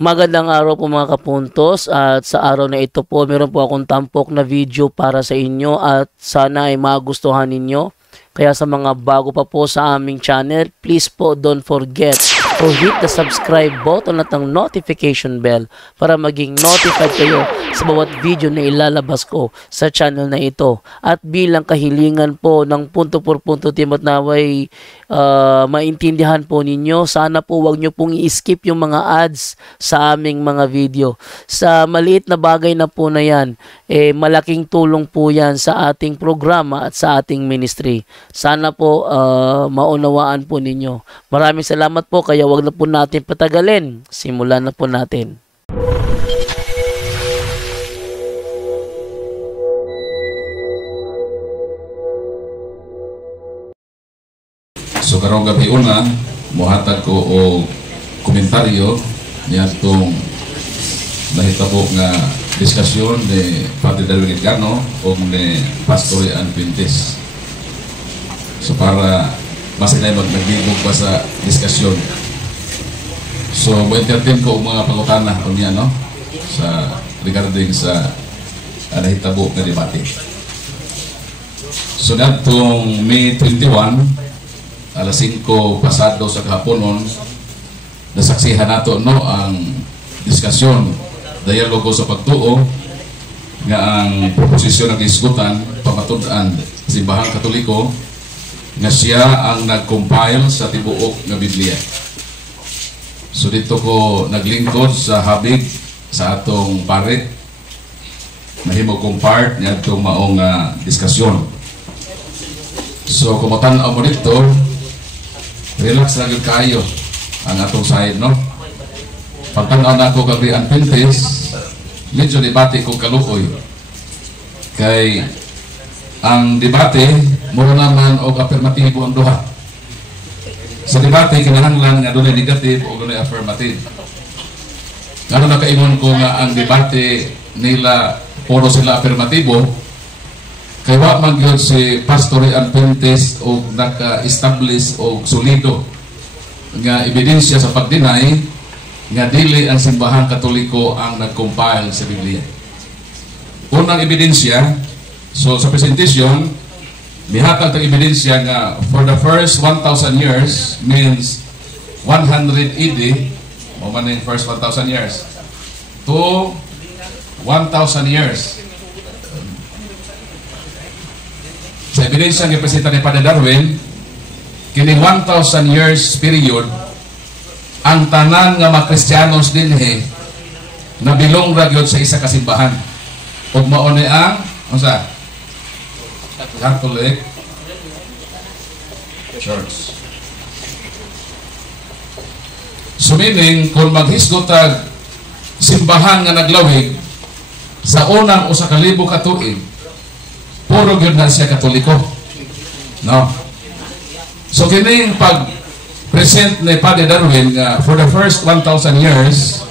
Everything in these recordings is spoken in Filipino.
Magandang araw po mga kapuntos, at sa araw na ito po meron po akong tampok na video para sa inyo at sana ay magustuhan ninyo. Kaya sa mga bago pa po sa aming channel, please po don't forget to hit the subscribe button at ang notification bell para maging notified kayo sa bawat video na ilalabas ko sa channel na ito. At bilang kahilingan po ng punto por punto team at naway maintindihan po ninyo, sana po wag nyo pong i-skip yung mga ads sa aming mga video. Sa maliit na bagay na po na yan, malaking tulong po yan sa ating programa at sa ating ministry. Sana po maunawaan po ninyo. Maraming salamat po, kaya wag na po natin patagalin. Simulan na po natin. So karong gabi una, muhatag ko o komentaryo niya itong nahitabo nga diskusyon ni Padre Darwin Edgarno o ni Pastor Ian Pintes. So para mas na magbibog pa sa diskusyon. So mo-entertain ko mga pangutana o niya, no? Sa regarding sa nahitabo nga debate. So natong May 21, alas 5 pasado sa kahaponon, nasaksihan nato no ang diskusyon, dialogo sa pagtuo nga ang proposisyon ng isgutan pamatud-an Simbahang Katoliko nga siya ang nag-compile sa tibuok nga Biblia. So dito ko naglingkod sa habig sa atong pare mahimo kong part niya itong maong diskusyon. So kung matanaw mo dito, relax lang yung kayo ang atong side, no? Pagtanaw na ako kag Ian Pintes, medyo debate ko kaluoy. Kay ang debate, mura naman o affirmatibo ang duha. Sa debate, kinahanglan nga doon ay negative o doon ay affirmative. Nga na kaingon ko nga ang debate nila, puro sila affirmatibo, kay wa man gyud si Pastor Ian Pintes o naka-establish o solido nga ebidensya sa pagdinay nga dili ang Simbahang Katoliko ang nag-compile sa Biblia. Unang ebidensya, so sa presentation mihatag ang ebidensya nga for the first 1,000 years means 100 AD o man yung first 1,000 years to 1,000 years. Sa ebidensya ng presenta ni Padre Darwin, kini 1,000 years period, ang tanan nga mga Kristiyanos dinhi nabilong ra gyud sa isa ka simbahan. Ug mao ni ang unsa? Catholic Church. So meaning, kung maghisgotag simbahan nga naglawig sa unang usa ka libo ka tuig, puro gyud na siya Katoliko, no? So kining pag-present ni Padre Darwin nga for the first 1,000 years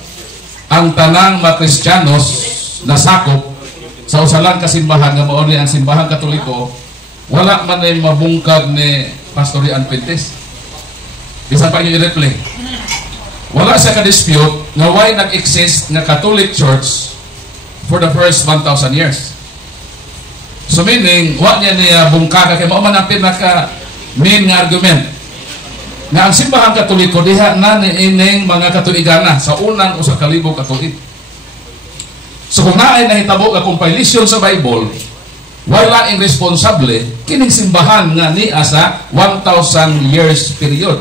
ang tanang mga Kristiyanos nasakop sa usalang kasimbahan nga mao ni ang Simbahang Katoliko, wala man ay mabungkag ni Pastor Ian Pintes. Bisan pa niyo i-replay, wala siya ka-dispute nga why nag-exist nga Catholic Church for the first 1,000 years. So meaning, wa niya niya bungkaga kay mao man ang pinaka main nga argument nga ang Simbahang Katoliko diha na niining mga katuigana sa unang usa ka libo ka tuig. So kung naay nahitabo nga compilation sa Bible, wala ing responsable kining simbahan nga niya sa 1,000 years period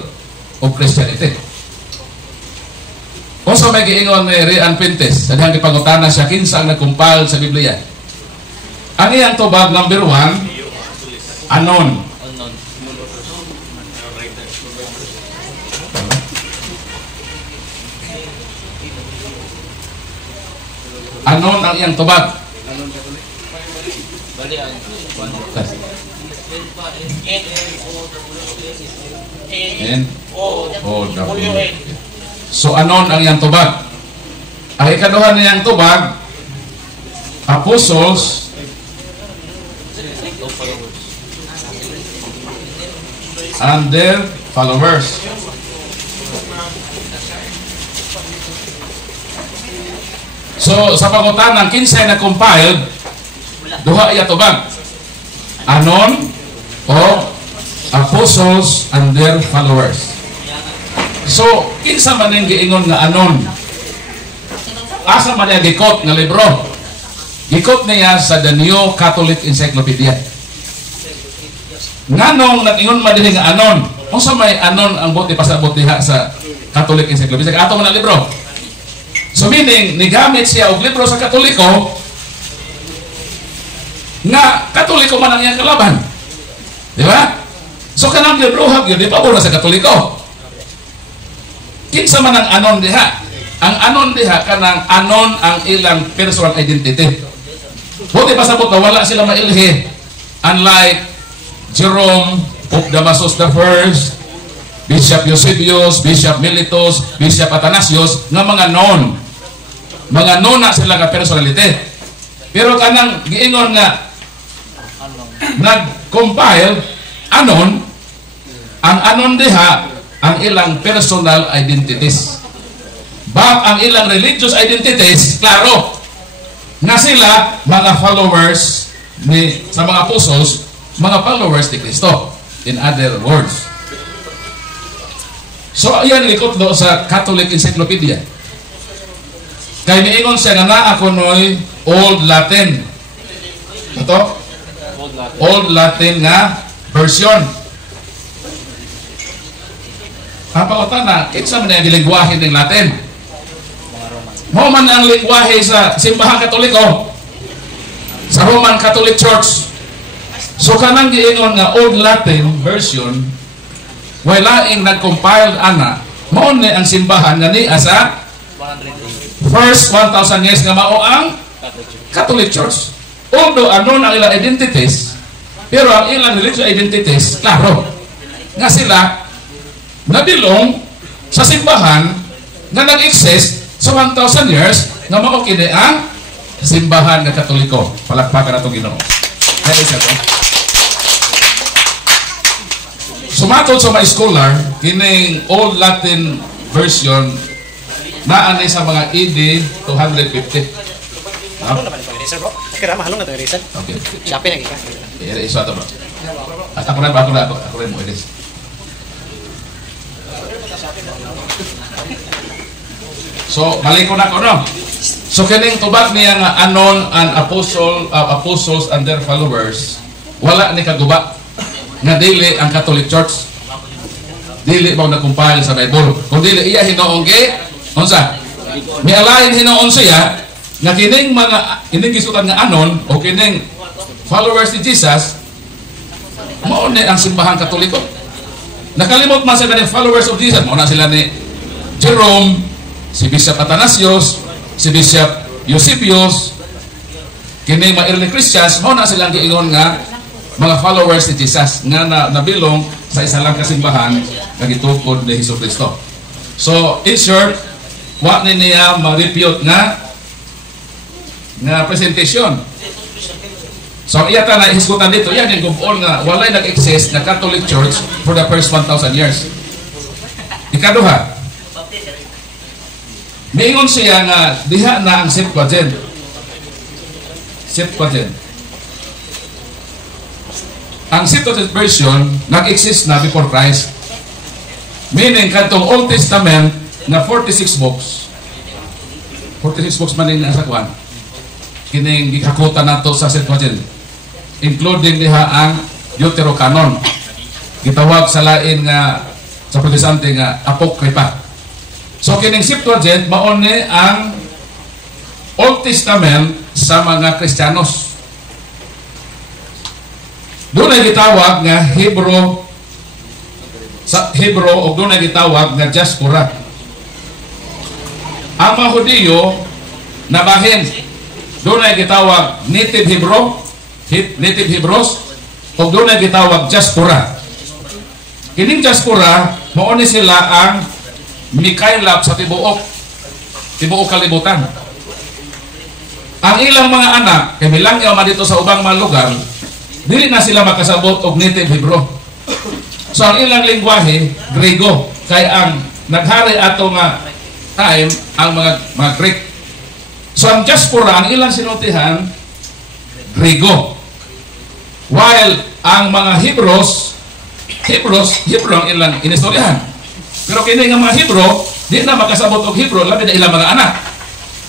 of Christianity. Oso may giingon ni Ian Pintes, sa dihang gipangutana siya kinsa ang nag-compile sa Biblia. Ang iyang tubag number 1, anon. Anon ang iyang tubag. N-O-W. So anon ang iyang tubag. Ang ikaduha niyang tubag, apostles, and their followers. So sa pangutanan kinsay na compiled duha iya tubag, anon o apostles and their followers. So kinsa man ning giingon nga anon? Asa man niya gikot nga libro? Gikot niya sa The New Catholic Encyclopedia. Nganong nag-ingon man dinhi nga anon? Unsa may anon ang buti pasabot diha sa Catholic Encyclopedia? Ato man ang libro. So meaning nigamit siya og libro sa Katoliko nga Katoliko man ang iyang kalaban. Di ba? So kanang libro hab yun, di pa sa Katoliko. Kinsa man ang anon diha? Ang anon diha kanang anon ang ilang personal identity. Buti pasabot na wala sila mailhi. Unlike Jerome of Damascus I, Bishop Eusebius, Bishop Mellitus, Bishop Athanasius, nga mga non. Mga nona sila nga personality. Pero kanang giingon nga nag-compile anon, ang anon diha ang ilang personal identities. Ang ilang religious identities, klaro, na sila mga followers sa mga apostles, mga followers ni Kristo. In other words. So, yan likot do sa Catholic Encyclopedia. Kaya niingon siya nga na ako no'y Old Latin. Ito? Old Latin nga version. Ang pautan na, kitsa man yung lingwahe ng Latin. Mo man ang lingwahe sa simbahan Katoliko, sa Roman Catholic Church. So kanang giingon nga Old Latin version, wala ing nag-compile ana, mao ni ang simbahan nga niya sa first 1,000 years nga mao ang Catholic Church. Although ano ang ilang identities, pero ang ilang religious identities, klaro, nga sila nabilong sa simbahan na nag-exist sa 1,000 years nga mao kini ang simbahan ng Katoliko. Palakpakan nato Ginoo. Kaya isa to. Sumatod sa mga scholar, kining Old Latin version na anay sa mga AD 250. Ano naman ito, eraser bro? Kaya mahalong na ito, eraser. Okay. Shopee na kita. Isa ito bro. At ako rin mo erase. So, balik ko na ko, no? So, kining tubag niya nga anon and apostles and their followers, wala ni kaguba nga dili ang Catholic Church. Dili ba na-compile sa Bible. Kung dili iya hinoong unsa? May alain hinoon siya nga kining mga kining gisutan nga anon o kining followers ni Jesus mao ni ang simbahan Katoliko. Nakalimot man sa mga followers of Jesus, mao na sila ni Jerome, si Bishop Athanasius, si Bishop Eusebius, kining mga early Christians, mao na silang giingon nga mga followers ni Jesus nga nabilong sa isa lang kasimbahan nga gitukod ni Hesukristo. So, in short, wa ni niya ma-repute nga presentation. So, iyata na hisgutan dito, yan yung gubon nga walay nag-exist na Catholic Church for the first 1,000 years. Ikaduha, miingon siya nga diha na ang Septuagint. Ang Septuagint version nag-exist na before Christ. Meaning, katong Old Testament na 46 books. 46 books man yung nasa kwan. Kining gikakutan nato sa Septuagint. Including diha ang Deuterocanon. Gitawag sa lain nga sa Protestante nga Apocrypha. So, kining Septuagint, maon ni ang Old Testament sa mga Kristiyanos. Doon ay gitawag nga Hebrew o doon ay gitawag nga Diaspora. Ang mga Hudiyo na bahin, doon ay gitawag Native Hebrews o doon ay gitawag Diaspora. Kining Diaspora, mauni sila ang mikaylap sa tibuok kalibutan. Ang ilang mga anak, kay bilangyaw man dito sa ubang mga lugar, dili na sila makasabot og native Hebrew. So ang ilang lingwahe, Grego, kay ang naghari ato nga time ang mga Greek. So ang diaspora, ang ilang sinultihan, Griego. While ang mga Hebrew ang ilang inistoryahan. Pero kini nga mga Hebrew, di na makasabot og Hebrew, labi na ilang mga anak.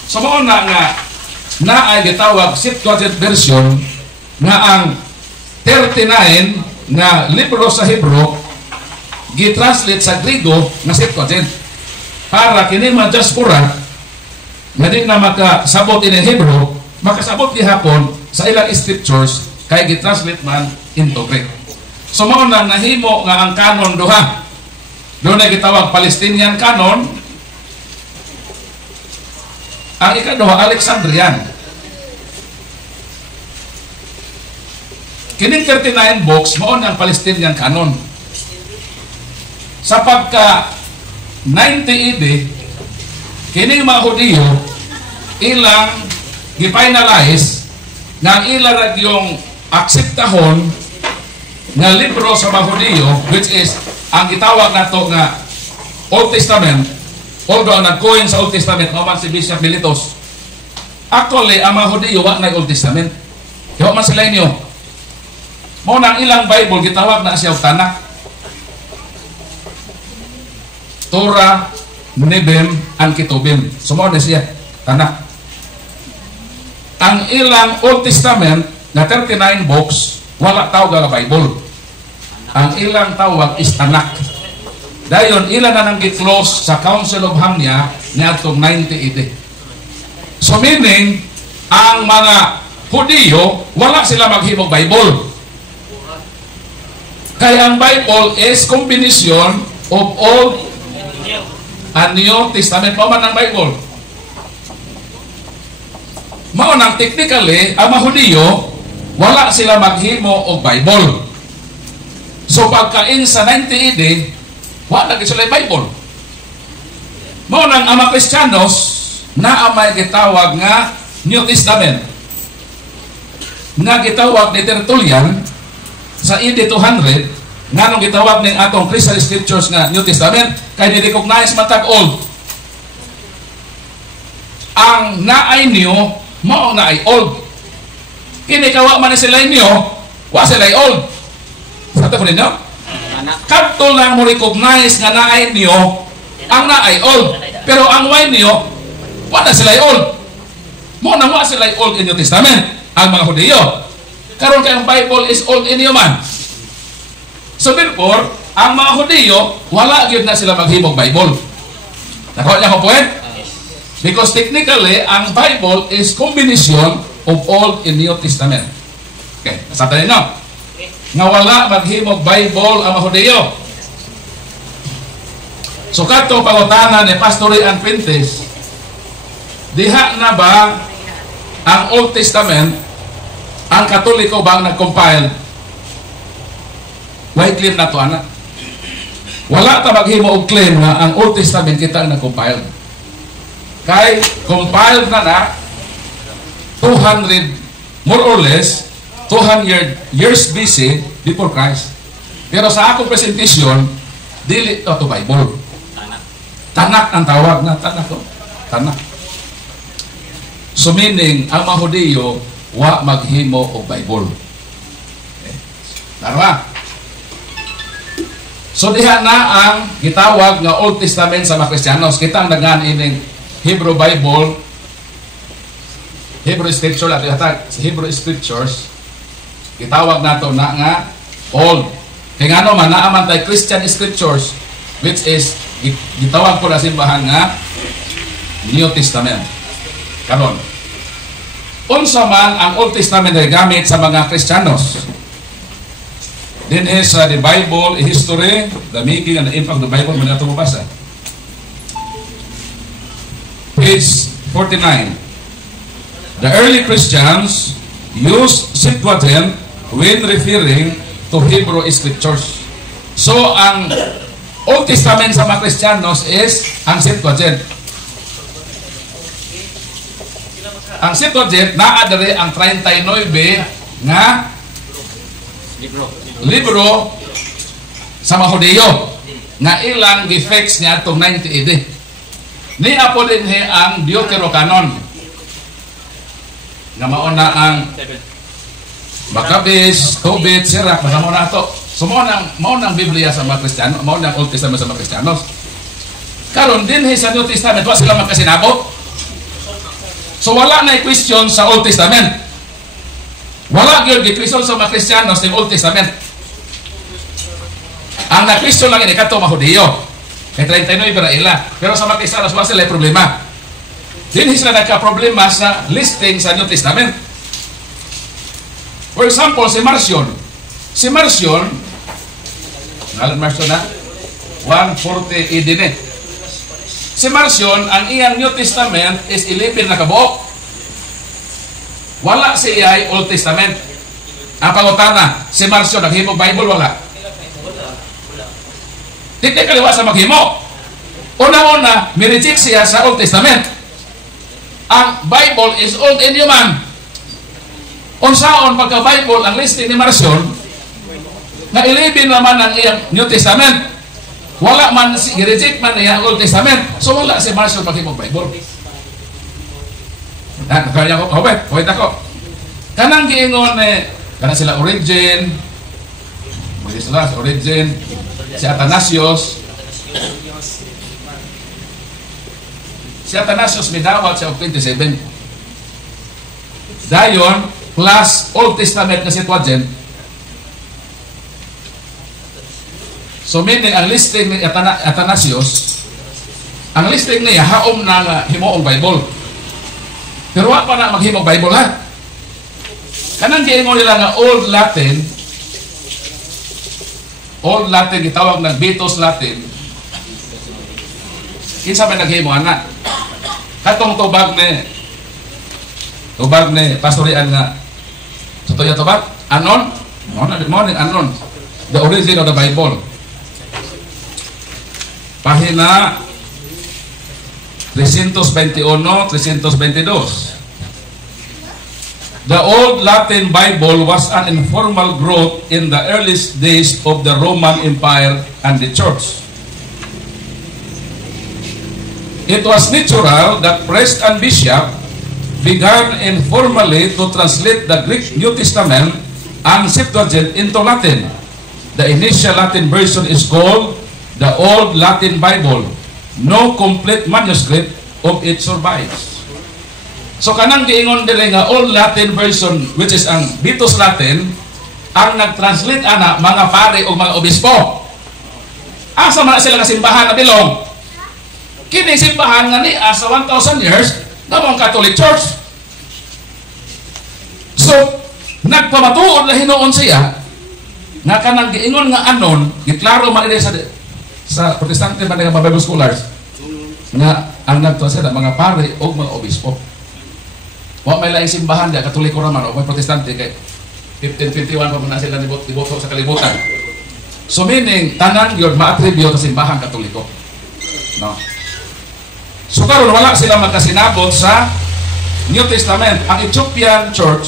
So mao na ay gitawag Septuagint version nga ang 39 na libro sa Hebrew gitranslate sa Griego nga Septuagint. Para kini mga diaspora nga di na makasabot in Hebrew, makasabot gihapon sa ilang scriptures kay gitranslate man into Greek. So mao na nahimo nga ang canon duha. Doon na gitawag Palestinian canon. Ang ikaduha Alexandrian. Kining 39 books mao na ang Palestinian canon. Sa pagka 90 AD, kining mga Hudiyo ilang gi-finalize nga ilang yung akseptahon nga libro sa mga Hudiyo, which is ang gitawag nato nga Old Testament. Although ang nag-coin sa Old Testament no man si Bishop Militos, actually ang mga Hudiyo wa na Old Testament, kaya man sila inyo mo nang ilang Bible gitawag na siya Tanakh, Torah, Nebem, and Ketubim. So mo na siya Tanakh. Ang ilang Old Testament na 39 books wala tawag nga Bible. Ang ilang tawag is Tanakh. Dayon ilan na nang gi-close sa Council of Hamnia niadtong 90 AD. So meaning ang mga Hudiyo wala sila maghimog Bible. Kaya ang Bible is combination of Old and New Testament. Mao man ang Bible. Mao nang technically ang mga Hudiyo wala sila maghimo og Bible. So pagkain sa 90 AD, wala sila Bible. Mao nang ang mga Kristiyanos na may gitawag nga New Testament. Nga gitawag ni Tertullian sa AD 200, nga nung gitawag ning atong Christian Scriptures nga New Testament, kay ni-recognize matag old. Ang naay new, mao na ay old. Kini kawa man sila inyo, wa sila old. Sa tapo ninyo? Kadto lang mo recognize nga naay niyo ang naay old. Pero ang way niyo, wa na sila old. Mo na wa sila old in New Testament ang mga Hudiyo. Karon kay ang Bible is old in you man. So therefore, ang mga Hudiyo wala gyud na sila maghimog Bible. Nakuha niya ko point? Because technically, ang Bible is combination of Old and New Testament. Okay, nasabtan ninyo. Nga wala maghimog Bible ang mga Hudiyo. So kato pangutana ni Pastor Ian Pintes, diha na ba ang Old Testament ang Katoliko ba ang nag-compile? Why claim na to, anak? Wala ta maghimo og claim nga ang Old Testament kita ang nag-compile. Kay compiled na 200 more or less 200 years BC before Christ. Pero sa akong presentation, dili to Bible. Tanakh ang tawag na Tanakh. Tanakh. So meaning, ang mga Hudiyo wa maghimo og Bible. Okay. Darwa. So diha na ang gitawag nga Old Testament sa mga Kristiyanos. Kita ang nagan ining Hebrew Bible, Hebrew Scripture, at Hebrew Scriptures, gitawag nato na nga Old. Kaya nga naman, naaman tayo Christian Scriptures, which is, gitawag po na simbahan nga New Testament. Karon, unsa man ang Old Testament ay gamit sa mga Kristiyanos. Then is the Bible, history, the making and the impact of the Bible, mga ito mabasa. Page 49. The early Christians used Septuagint when referring to Hebrew Scriptures. So, ang Old Testament sa mga Kristiyanos is ang Septuagint. Ang Septuagint, naadari ang 39 nga libro sa mga Hudiyo nga ilang defects niya itong 90 AD. Niya po din ang Deuterocanon. Nga mauna ang Maccabees, Tobit, Sirach, masama na ito. So maunang Biblia sa mga Kristiyano, maunang Old Testament sa mga Kristiyanos. Karon din sa New Testament, wala sila magkasinabot. So wala na question sa Old Testament. Wala yun question sa mga Kristiyano sa Old Testament. Ang na-question lang ini kato Mahudiyo. Kay 39 para ila. Pero sa mga Kristiyanos wala sila problema. Din sila nagka-problema sa listing sa New Testament. For example, si Marcion. Si Marcion, ngalan Marcion na 140 AD. Si Marcion, ang iyang New Testament is 11 na kabuok. Wala siya Old Testament. Ang pangutana, si Marcion, naghimog Bible, wala. Di kaliwa sa maghimo. Una-una, minijik siya sa Old Testament. Ang Bible is old and human. Unsaon pagka-Bible, ang listing ni Marcion, na 11 naman ang iyang New Testament. Wala man, i-reject man niya Old Testament. So wala si Marcion paghimog Bible. Kaya ko, wait ako. Kanang giingon kanang sila Origen, Origen, si Athanasius. Si Athanasius midawat siya og 27. Dayon, plus Old Testament na Septuagint. So meaning, ang listing ni Athanasius, ang listing niya, haom na himoong Bible. Pero wala pa na maghimong Bible, ha? Kanang giingon nila nga Old Latin, gitawag ng Beatus Latin. Kinsa may naghimo, anak? Katong tubag ni pastorian nga, tutuya tubag? Anon? Anon. The origin of the Bible. Pahina 321-322. The Old Latin Bible was an informal growth in the earliest days of the Roman Empire and the Church. It was natural that priest and bishop began informally to translate the Greek New Testament and Septuagint into Latin. The initial Latin version is called the Old Latin Bible. No complete manuscript of it survives. So kanang giingon dili nga Old Latin version, which is ang Beatus Latin, ang nag-translate ana mga pare o mga obispo. Asa man sila nga simbahan na bilong? Kini simbahan nga ni asa 1,000 years na mga Catholic Church. So nagpamatuod na hinuon siya nga kanang giingon nga anon, giklaro man sa Protestante man nga Bible scholars nga ang nagtuwa na mga pare o mga obispo. Wa may laing simbahan dia Katoliko raman o may Protestante kay 1521 pa man sila niboto sa kalibutan. So meaning tanan yun ma-attribute sa simbahan Katoliko. No. So karon wala sila magkasinabot sa New Testament. Ang Ethiopian Church,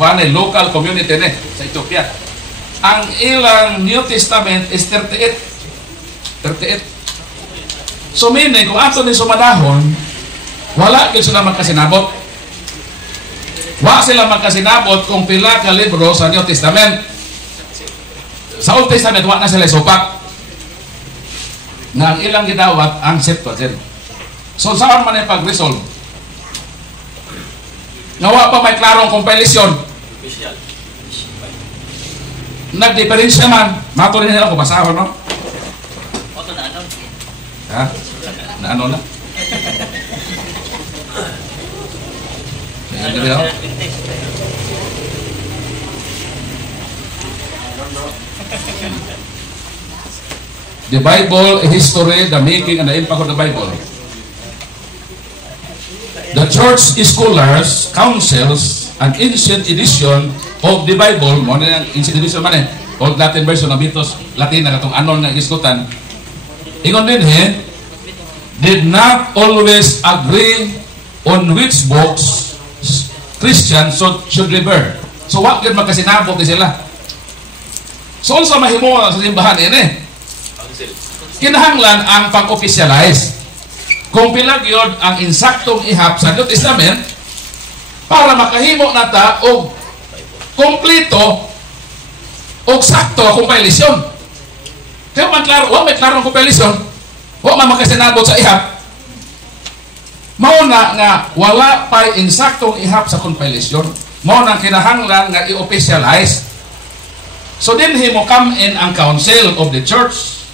panay local community ni sa Ethiopia. Ang ilang New Testament is 38. So meaning, kung ato ni sumadahon, wala kayo sila magkasinabot. Wala sila magkasinabot kung pila ka libro sa New Testament. Sa Old Testament, wala na sila supak. Na ang ilang gidawat, ang Septuagint. So saan man yung pag-resolve? Nawa pa may klarong compilation. Nag-diferensya man. Matuloy nila ko basahon, no? Ha? Naano na? The Bible, a history, the making and the impact of the Bible. The church scholars, councils, an ancient edition of the Bible, mo na yung ancient edition man Old Latin version ng Beatus Latin na katong anon na iskutan. Ingon din did not always agree on which books Christians should revere. So what yun magkasinabot din sila. So sa mahimo sa simbahan ini kinahanglan ang pag-oficialize. Kung pila gyud ang insaktong ihap sa New Testament para makahimo nata og kompleto og sakto ang compilation. Kaya man klaro, wa may klaro ang compilation, wa man makasinabot sa ihap. Mao na nga wala pa insaktong ihap sa compilation. Mao nang kinahanglan nga i-officialize. So dinhi mo come in ang council of the church.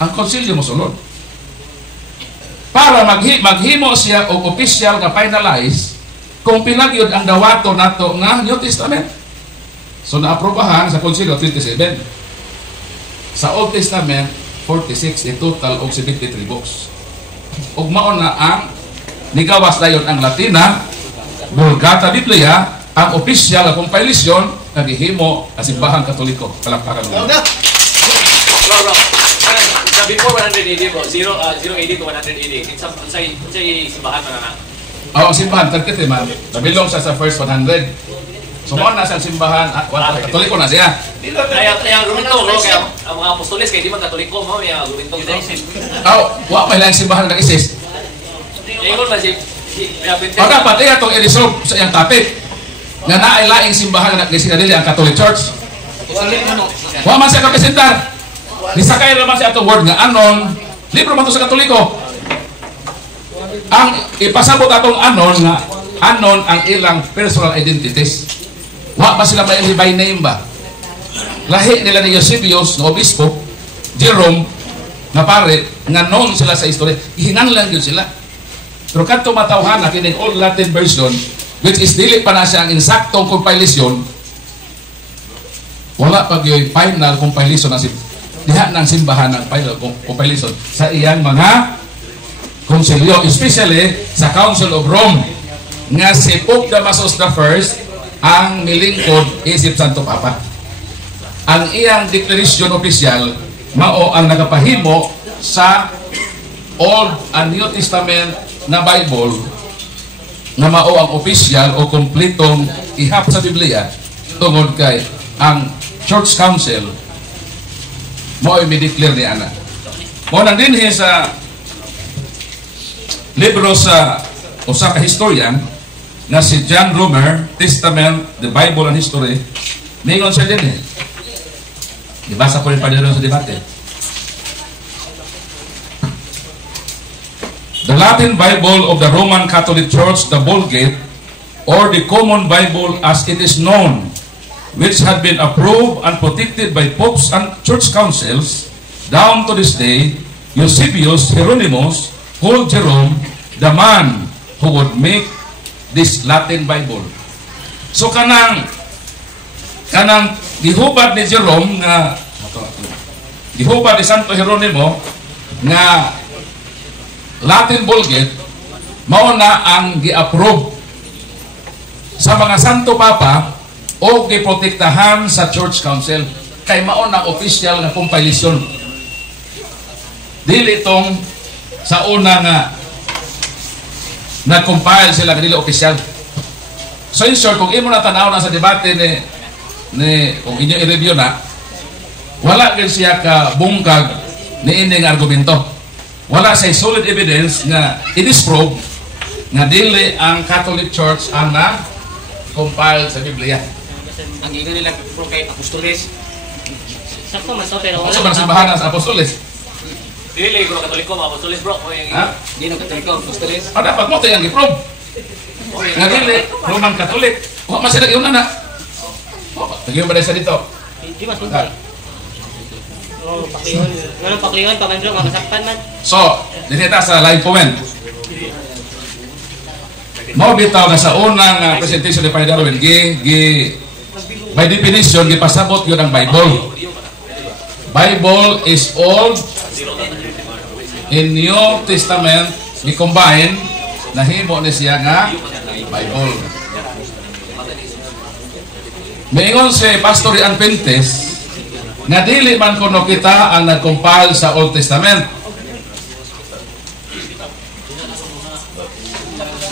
Ang konsilyo mo sulod. Para maghimo siya og official nga finalize kung pinagyod ang dawato nato nga New Testament. So naaprobahan sa konsilyo 27. Sa Old Testament 46 in total og 73 books. Ug mao na ang nigawas dayon ang Latina, Vulgata Biblia, ang official nga compilation nga gihimo sa Simbahan Katoliko. Palakpakan mo. Before 180 bro, 0 AD to 180. It's simbahan na na. Ang simbahan, tagkit man. Nabilong siya sa first 100. So, mo na sa simbahan, Katoliko na siya. Kaya argumento, bro, kaya ang mga apostoles, kaya di man Katoliko, mo, may argumento. Wa may lang simbahan nag-exist. Ingon man si Dapat iya itong i-resolve sa iyang topic. Nga naay-laing simbahan na nag-exist kadili ang Catholic Church. Wa man siya kapresentar. Nisakay naman siya itong word nga anon, libro man ito sa Katoliko. Ang ipasabot atong anon nga anon ang ilang personal identities. Wa ba sila may by name ba? Lahi nila ni Eusebius na obispo, Jerome na pare, nga known sila sa istorya. Hinanglan yun sila. Pero kanto matawhan na kining Old Latin version, which is dili pa na siya ang insaktong compilation, wala pag yung final compilation na diha ng simbahan ng final compilation sa iyang mga konsilyo, especially sa Council of Rome nga si Pope Damasus I ang milingkod isip Santo Papa. Ang iyang declaration official mao ang nagapahimo sa Old and New Testament na Bible na mao ang official o kompletong ihap sa Biblia tungod kay ang Church Council mo ay may-declare ni Ana. Mo nang dinhi sa libro sa usa ka historian na si John Romer, Testament, the Bible and History, ningon siya din Ibasa po rin pa sa debate. The Latin Bible of the Roman Catholic Church, the Vulgate, or the Common Bible as it is known, which had been approved and protected by popes and church councils down to this day, Eusebius Hieronymus called Jerome the man who would make this Latin Bible. So kanang gihubad ni Jerome nga gihubad ni Santo Hieronimo nga Latin Vulgate mao na ang gi-approve sa mga Santo Papa o giprotektahan sa Church Council kay mao na official nga compilation. Dili itong sa una nga nag-compile sila dili official. So in short, kung imo na tanaw na sa debate ni kung inyo i-review na, wala gid siya ka bungkag ni ining argumento. Wala say solid evidence nga i-disprove nga dili ang Catholic Church ang na-compile sa Biblia. Ang ingon nila pro kay apostoles. Sakto man so pero Sa mga simbahan sa apostoles. Dili ko Katoliko, mga apostoles bro. Di na Katoliko, apostoles. Dapat mo tayong i-prove. Nga dili, Roman Catholic. O, masira yun na. O, nagyong ba sa dito? Di mas tuntay. Oh, paklingon. Ngano paklingon pa man bro, makasakpan man. So, dinita sa live comment. Mo bitaw nga sa unang presentation ni Padre Darwin, by definition, gipasabot yun ang Bible. Bible is old. In New Testament, i-combine, nahimo ni siya nga Bible. Maingon si Pastor Ian Pintes, nga dili man kuno kita ang nag-compile sa Old Testament.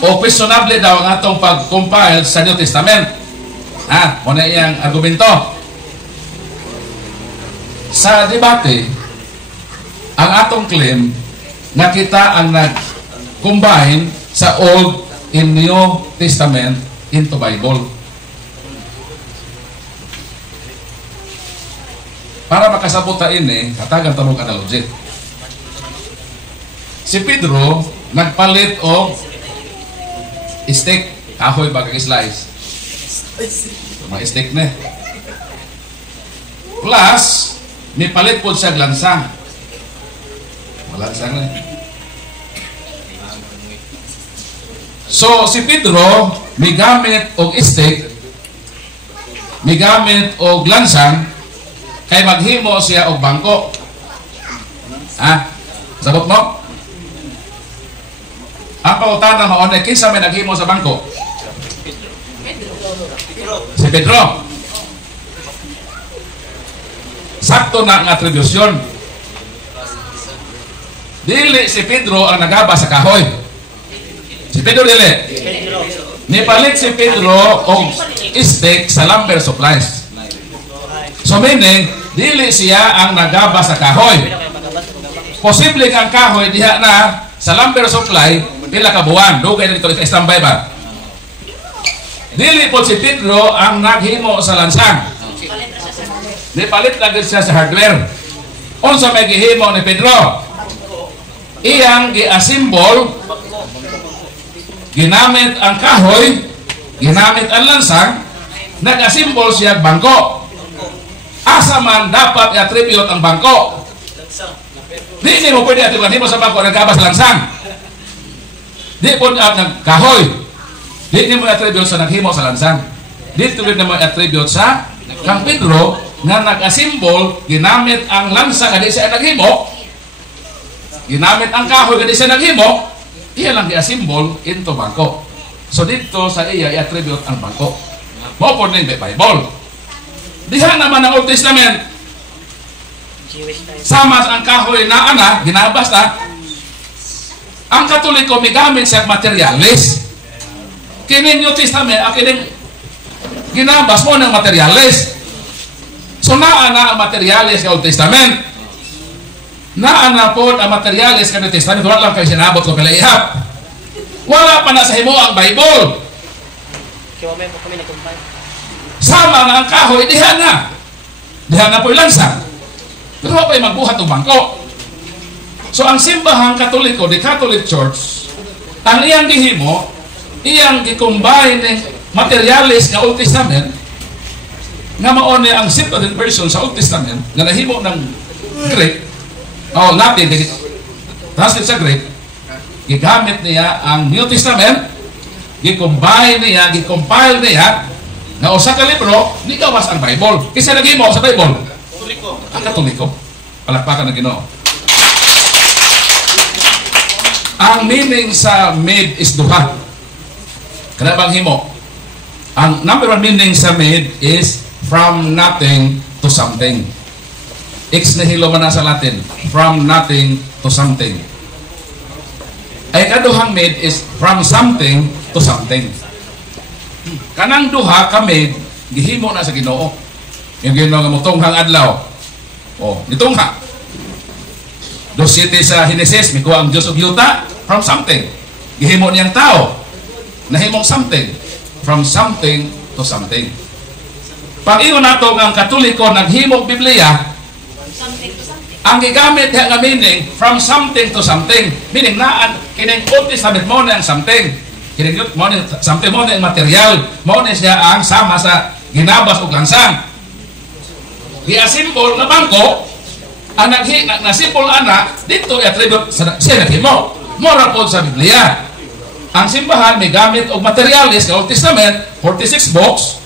O questionable daw ang atong pag-compile sa New Testament. Muna iyang argumento. Sa debate, ang atong claim na kita ang nag-combine sa Old and New Testament into Bible. Para makasabot ta ini, katagan tanong analogy. Si Pedro nagpalit og steak, kahoy bagang slice. Mga steak na. Plus, may palit po siya lansang. Malansang na. So, si Pedro, may gamit og steak, may gamit og lansang, kay maghimo siya og bangko. Ha? Sabot mo? Ang pautana mo, kinsa may naghimo sa bangko? Si Pedro. Sakto na ang atribusyon. Dili si Pedro ang nagaba sa kahoy. Si Pedro dili. Nipalit si Pedro og steak sa lumber supplies. So meaning, dili siya ang nagaba sa kahoy. Posible ang kahoy diha na sa lumber supply pila ka buwan. Dugay na dito sa standby ba? Dili po si Pedro ang naghimo sa lansang. Nipalit lang siya sa hardware. Unsa may gihimo ni Pedro? Iyang gi-assemble, ginamit ang kahoy, ginamit ang lansang, nag-assemble siya bangko. Asa man dapat i-attribute ang bangko? Di mo pwede attribute mo sa bangko, nagkabas lansang. Di po ng kahoy. Di mo i-attribute sa naghimo sa lansang. Di tuloy na mo i-attribute sa kang Pedro na nag-assemble, ginamit ang lansa kadi siya naghimo, ginamit ang kahoy kadi siya naghimo, iya lang i-assemble into bangko. So dito sa iya i-attribute ang bangko. Mo po ning Bible. Diha naman ang Old Testament. Sama ang kahoy na ginabas na. Ang Katoliko may gamit siya materialis. Kini New Testament, kining ginabas mo ng materialis. So naa na ang materialis sa Old Testament. Naa na po ang materialis sa New Testament. Wala lang kayo sinabot ko pala ihap. Wala pa na sa himo ang Bible. Sama na ang kahoy, diha na. Diha na po yung lansa. Pero wala pa yung magbuhat ng bangko. So ang simbahang Katoliko, the Catholic Church, ang iyang gihimo, iyang gikumbay ng materialis ng Old Testament, nga maone ang Septuagint version sa Old Testament na nahimo ng Greek o Latin, translate sa Greek, gigamit niya ang New Testament, gikumbay niya, gikompile niya na usa ka libro, ni gawas ang Bible. Kasi nagimo sa Bible ang Katoliko. Palakpakan ng Ginoo. Ang meaning sa made is duha. Kana bang himo? Ang number one meaning sa made is from nothing to something. Ex nihilo man sa Latin. From nothing to something. Ay kaduhang made is from something to something. Kanang duha ka made, gihimo na sa Ginoo. Yung Ginoo nga mutunghang adlaw. Oh, nitungha. 2:7 sa Genesis, mikuha ang Diyos og yuta from something. Gihimo niyang tao. Nahimong something. From something to something. Pag-iyon nato ang Katoliko naghimog Biblia, ang gigamit nga meaning from something to something. Meaning naan kining Old Testament mo na ang something. Kining mo na something mo na ang material. Mo na siya ang sama sa ginabas o lansang. Gi-assemble na bangko, ang nasimpol dito i-attribute siya naghimo. Mora po sa Biblia. Ang simbahan may gamit og materialis sa Old Testament, 46 books.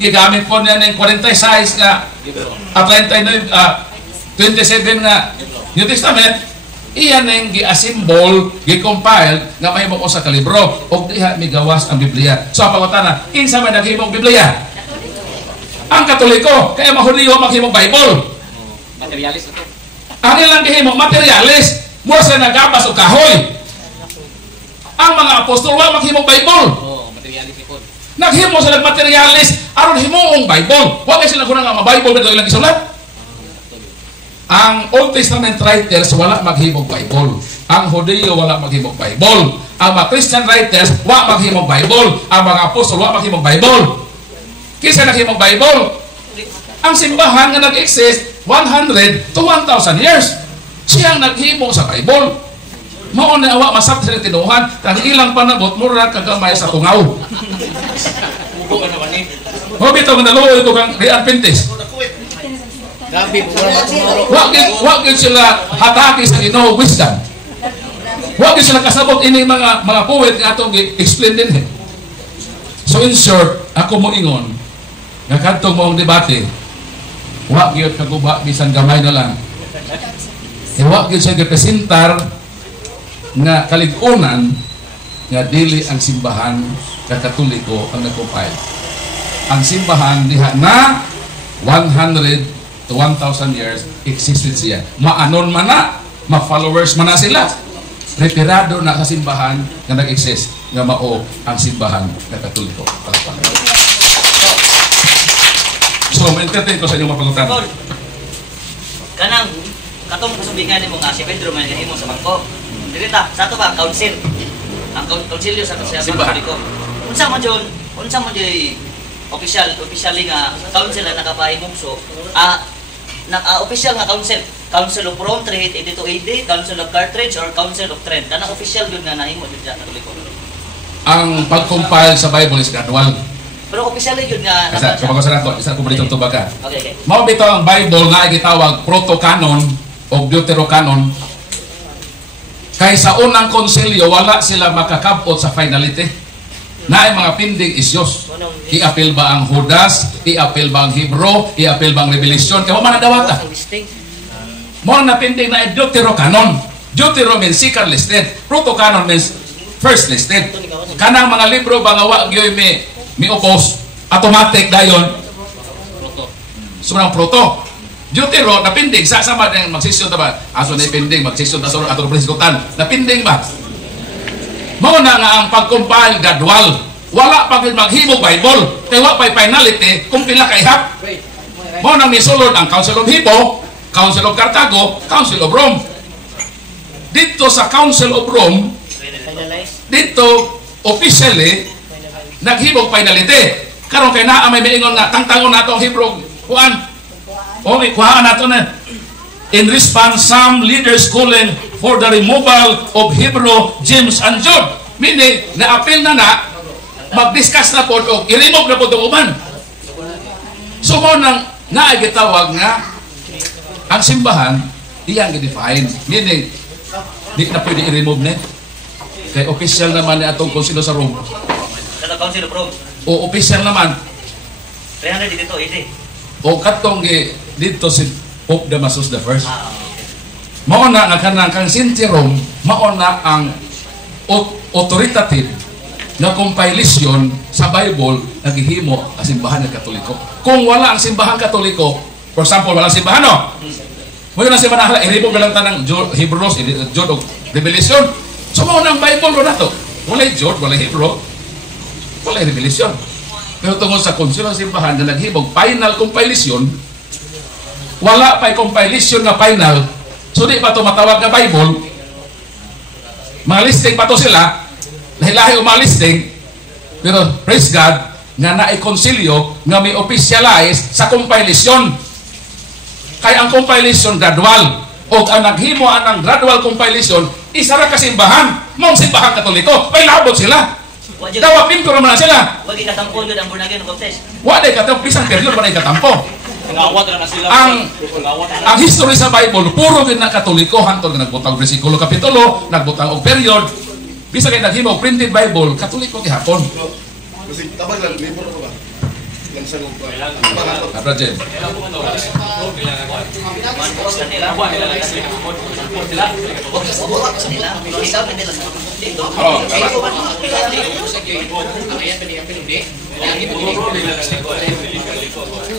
Gigamit po niya ng 46 nga at 29 27 nga New Testament. Iyan ang gi-assemble, gi-compile nga mahimo ko sa kalibro og diha migawas ang Biblia. So pangutana, kinsa man naghimong Biblia? Ang Katoliko, kaya mahuliho maghimong Bible. Materialis ito. Ang ilang gihimong materialis, mo sa nagabas og kahoy. Ang mga apostol wa maghimong Bible. Oh, materialis ito. Naghimo sila materialis aron himuong Bible. Wa kay sila kunang nga Bible dito ilang isulat. Ang Old Testament writers wala maghimog Bible. Ang Hudyo wala maghimog Bible. Ang mga Christian writers wala maghimog Bible. Ang mga apostol wala maghimog Bible. Kisa naghimog Bible? Ang simbahan nga nag-exist 100 to 1,000 years. Siyang naghimo sa Bible. Mao na awa masab sa tinuhan, kang ilang panabot mura kagamay sa tungaw. Mugo ka naman eh. Mo bitaw nga naluoy ito kang di Adventist. Grabe, Wag yun sila hataki sa Ginoo wisdom. Wag yun sila kasabot ini mga poet nga atong explain din. So in short, ako mo ingon nga kadtong moong debate, wag yun kaguba bisan gamay na lang. Wag yun siya representar nga kaligunan nga dili ang simbahan ka Katoliko ang nag-compile. Ang simbahan diha na 100 to 1,000 years existed siya. Maanon man na, ma-followers man na sila. Retirado na sa simbahan nga nag-exist nga mao ang simbahan nga Katoliko. So, ma-entertain ko sa inyong mapagutan. Kanang katong kasubigan nimo nga si Pedro man gahimo sa bangko. Dili ta sa ato ba council. Ang councilyo sa Katoliko. Unsa man jud officially nga council na nakapahimugso. Official nga Council of Rome 382 AD, Council of Carthage or Council of Trent. Kanang official yun nga nahimo dito sa Katoliko. Ang pag-compile sa Bible is gradual. Pero officially yun nga Kasi kung sa nato, isa ko dito tubaga. Okay. Mao bitaw ang Bible na gitawag proto-canon o deuterocanon. Kay sa unang konsilyo wala sila makakabot sa finality. Naay mga pending issues. I-appeal ba ang Judas? I-appeal ba ang Hebrew? I-appeal ba ang Revelation? Kaya man nadawata. Mo na pending na deuterocanon. Deutero means second listed. Proto-canon means first listed. Kanang mga libro ba nga wa gyoy mi opos automatic dayon. Sunang proto. Deutero na pending sa sama ng magsisyon ta ba? Aso na pending magsisyon ta sa ato presikutan. Na pending ba? Mao na nga ang pag-compile gradual. Wala pa gid maghimog Bible. Kay wa pay finality kung pila ka ihap. Mao na misulod ang Council of Hippo, Council of Carthago, Council of Rome. Dito sa Council of Rome, dito officially naghimog finality. Karon kay naa may miingon nga tangtangon nato ang Hebrew kuan. Okay, kuhaan nato na. In response, some leaders calling for the removal of Hebrew, James, and Jude. Meaning, na-appeal na mag-discuss na po o i-remove na po itong uman. So, mo nang naagitawag nga ang simbahan, iyang i-define. Meaning, di na pwede i-remove na. Kaya official naman na itong konsilo sa Rome. Kada Council of Rome. O official naman. 300 dito, 80. O katong dito si Pope Damasus I. Mao na nga kanang kang Sinti-Rome, mao na ang authoritative na compilation sa Bible naghihimo ang simbahan ng Katoliko. Kung wala ang simbahan Katoliko, for example, wala simbahan no? Mo na simbahan hala i-remove lang tanang Hebrews, Jude og Revelation. So mao na ang Bible na to. Wala Jude, wala Hebrew, wala Revelation. Pero tungkol sa konsil ng simbahan na naghimog final compilation, wala pa'y compilation na final, so di pa ito matawag na Bible. Mga listing pa to sila, lahi-lahi o mga listing, pero praise God, nga na-konsilyo nga may officialize sa compilation. Kaya ang compilation gradual, o ang naghimo ng gradual compilation, isa ra kasimbahan, mong simbahan Katoliko, may labot sila. Dawa pinto naman na sila. Wag ikatampo yun ang Born-Again Baptist. Wala ikatampo, isang period ba na ikatampo? Ngawat na sila. Ang history sa Bible, puro gid na Katoliko, hantod nga nagbutang bersikulo kapitulo, nagbutang og period. Bisa kay naghimo printed Bible, Katoliko gihapon. Kasi tabang lang, libro ko ba? Lang sa lupa. Abra Jem.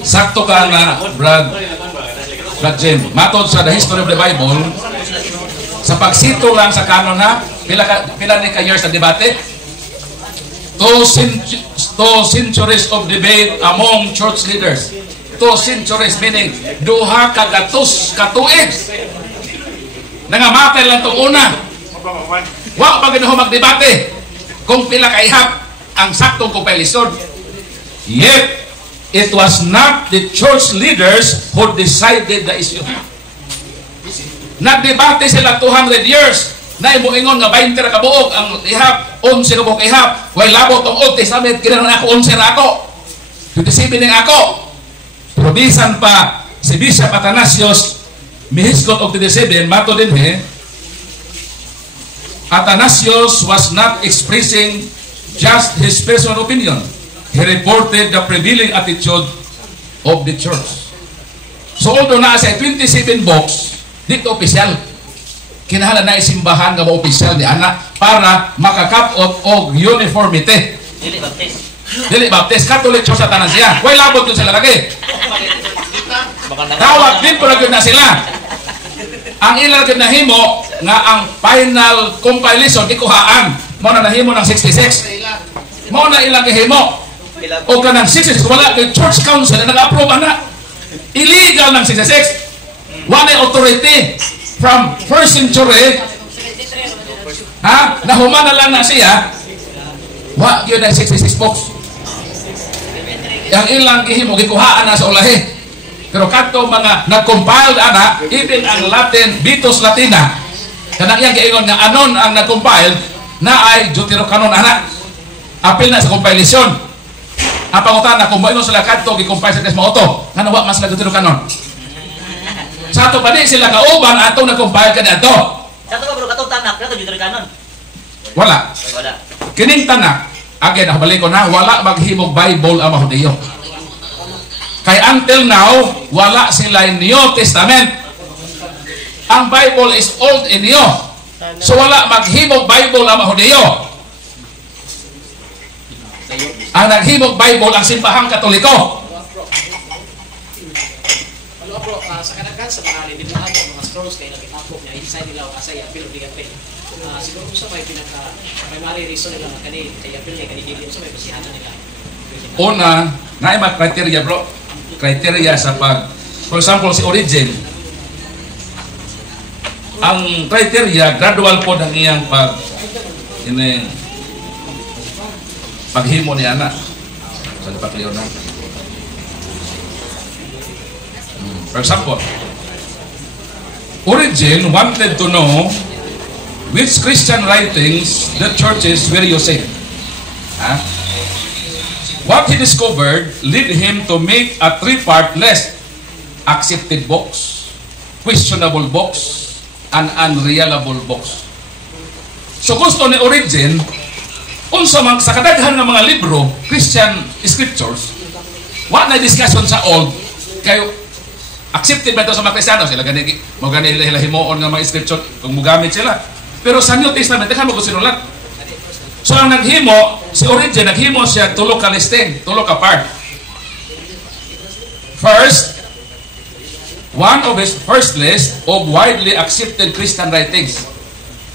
Sakto ka na, Brad Jem. Matod sa The History of the Bible, sa pagsito lang sa kanon na, pila ni ka years na debate? 2 centuries of debate among church leaders. 2 centuries, meaning duha kagatos katuig. Nangamatay lang itong una. Wa pa ganaho magdebate kung pila kaihap ang saktong compilisyon. Yet, it was not the church leaders who decided the issue. Nagdebate sila 200 years. Na imuingon nga 20 ra kabuok ang ihap, 11 kabuok ihap. Way labot ang Old Testament, kinaron ako 11 ra ako. 27 ning ako. Pero bisan pa si Bishop Athanasius mihisgot og 27 mato din Athanasius was not expressing just his personal opinion. He reported the prevailing attitude of the church. So although na sa 27 books, dito opisyal. Kinahanglan na isimbahan nga ma-opisyal ni ana para makakapot og uniformity. Dili baptist. Dili baptist, Catholic Church sa tanan siya. Way labot yun sila lagi. Tawag din po na sila. Ang ilang nahimo nga ang final compilation ikuhaan mo na nahimo ng 66. Mo na ilang gihimo. O kanang 66 wala kay church council na nag-approve na. Illegal ng 66. Wala authority from first century. Ha? Nahuman na lang na siya. Wa gyud ang 66 books. Yang ilang gihimo gikuhaan na sa ulahi. Pero kadto mga nag-compile ana, even ang Latin, Vitus Latina, kanang iyang giingon nga anon ang nag-compile na ay Deuterocanon ana. Apil na sa compilation. Ang pangutana kung moingon sila kadto gi-compile sa Tesma Auto, ngano wa mas la Deuterocanon. Sa ato pa di sila kauban ato nag-compile kada ato. Sa ato ba bro katong tanak kato Deuterocanon? Wala. Wala. Kining tanak, again nakabalik ko na, wala maghimog Bible ang mga Hudyo. Kay until now, wala sila New Testament. Ang Bible is old in New. So wala maghimog Bible ang Hudyo. Ang naghimog Bible ang simbahang Katoliko. Ano bro, sa kanagan sa mga lidibuhan ng mga scrolls kayo nakitapok niya, i-design nila o kasaya, apil o bigate. Siguro kung sa may primary reason nila na kanil, kaya apil niya kanil, sa may basihanan nila. Una, na mga criteria bro. Criteria sa pag, for example, si Origen, ang criteria, gradual po ng iyang paghimo ni anak. Saan pa clear na? For example, Origen wanted to know which Christian writings the churches were using. What he discovered led him to make a 3-part list: accepted books, questionable books, and unreliable books. So gusto ni Origen, unsa man sa kadaghan ng mga libro, Christian scriptures, wa na discussion sa old, kayo accepted ba ito sa mga Kristiyano? Sila gani hilahimuon ng mga scripture kung mugamit sila. Pero sa New Testament, teka mo kung sinulat. So ang naghimo, si Origen, naghimo siya tulo ka listing, tulo ka part. First, one of his first list of widely accepted Christian writings.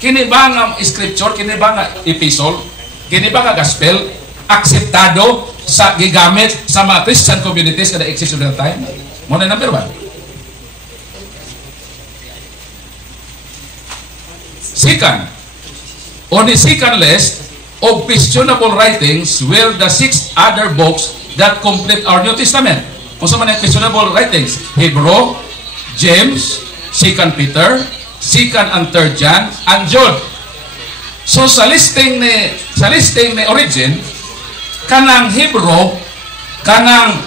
Kini ba nga scripture, kini ba nga epistle, kini ba nga gospel, akseptado sa gigamit sa mga Christian communities kada exist at that time? Muna number 1. Second, on the second list of questionable writings were the 6 other books that complete our New Testament. Kung sa mga questionable writings, Hebrew, James, 2 Peter, 2 and 3 John, and Jude. So sa listing ni Origen, kanang Hebrew, kanang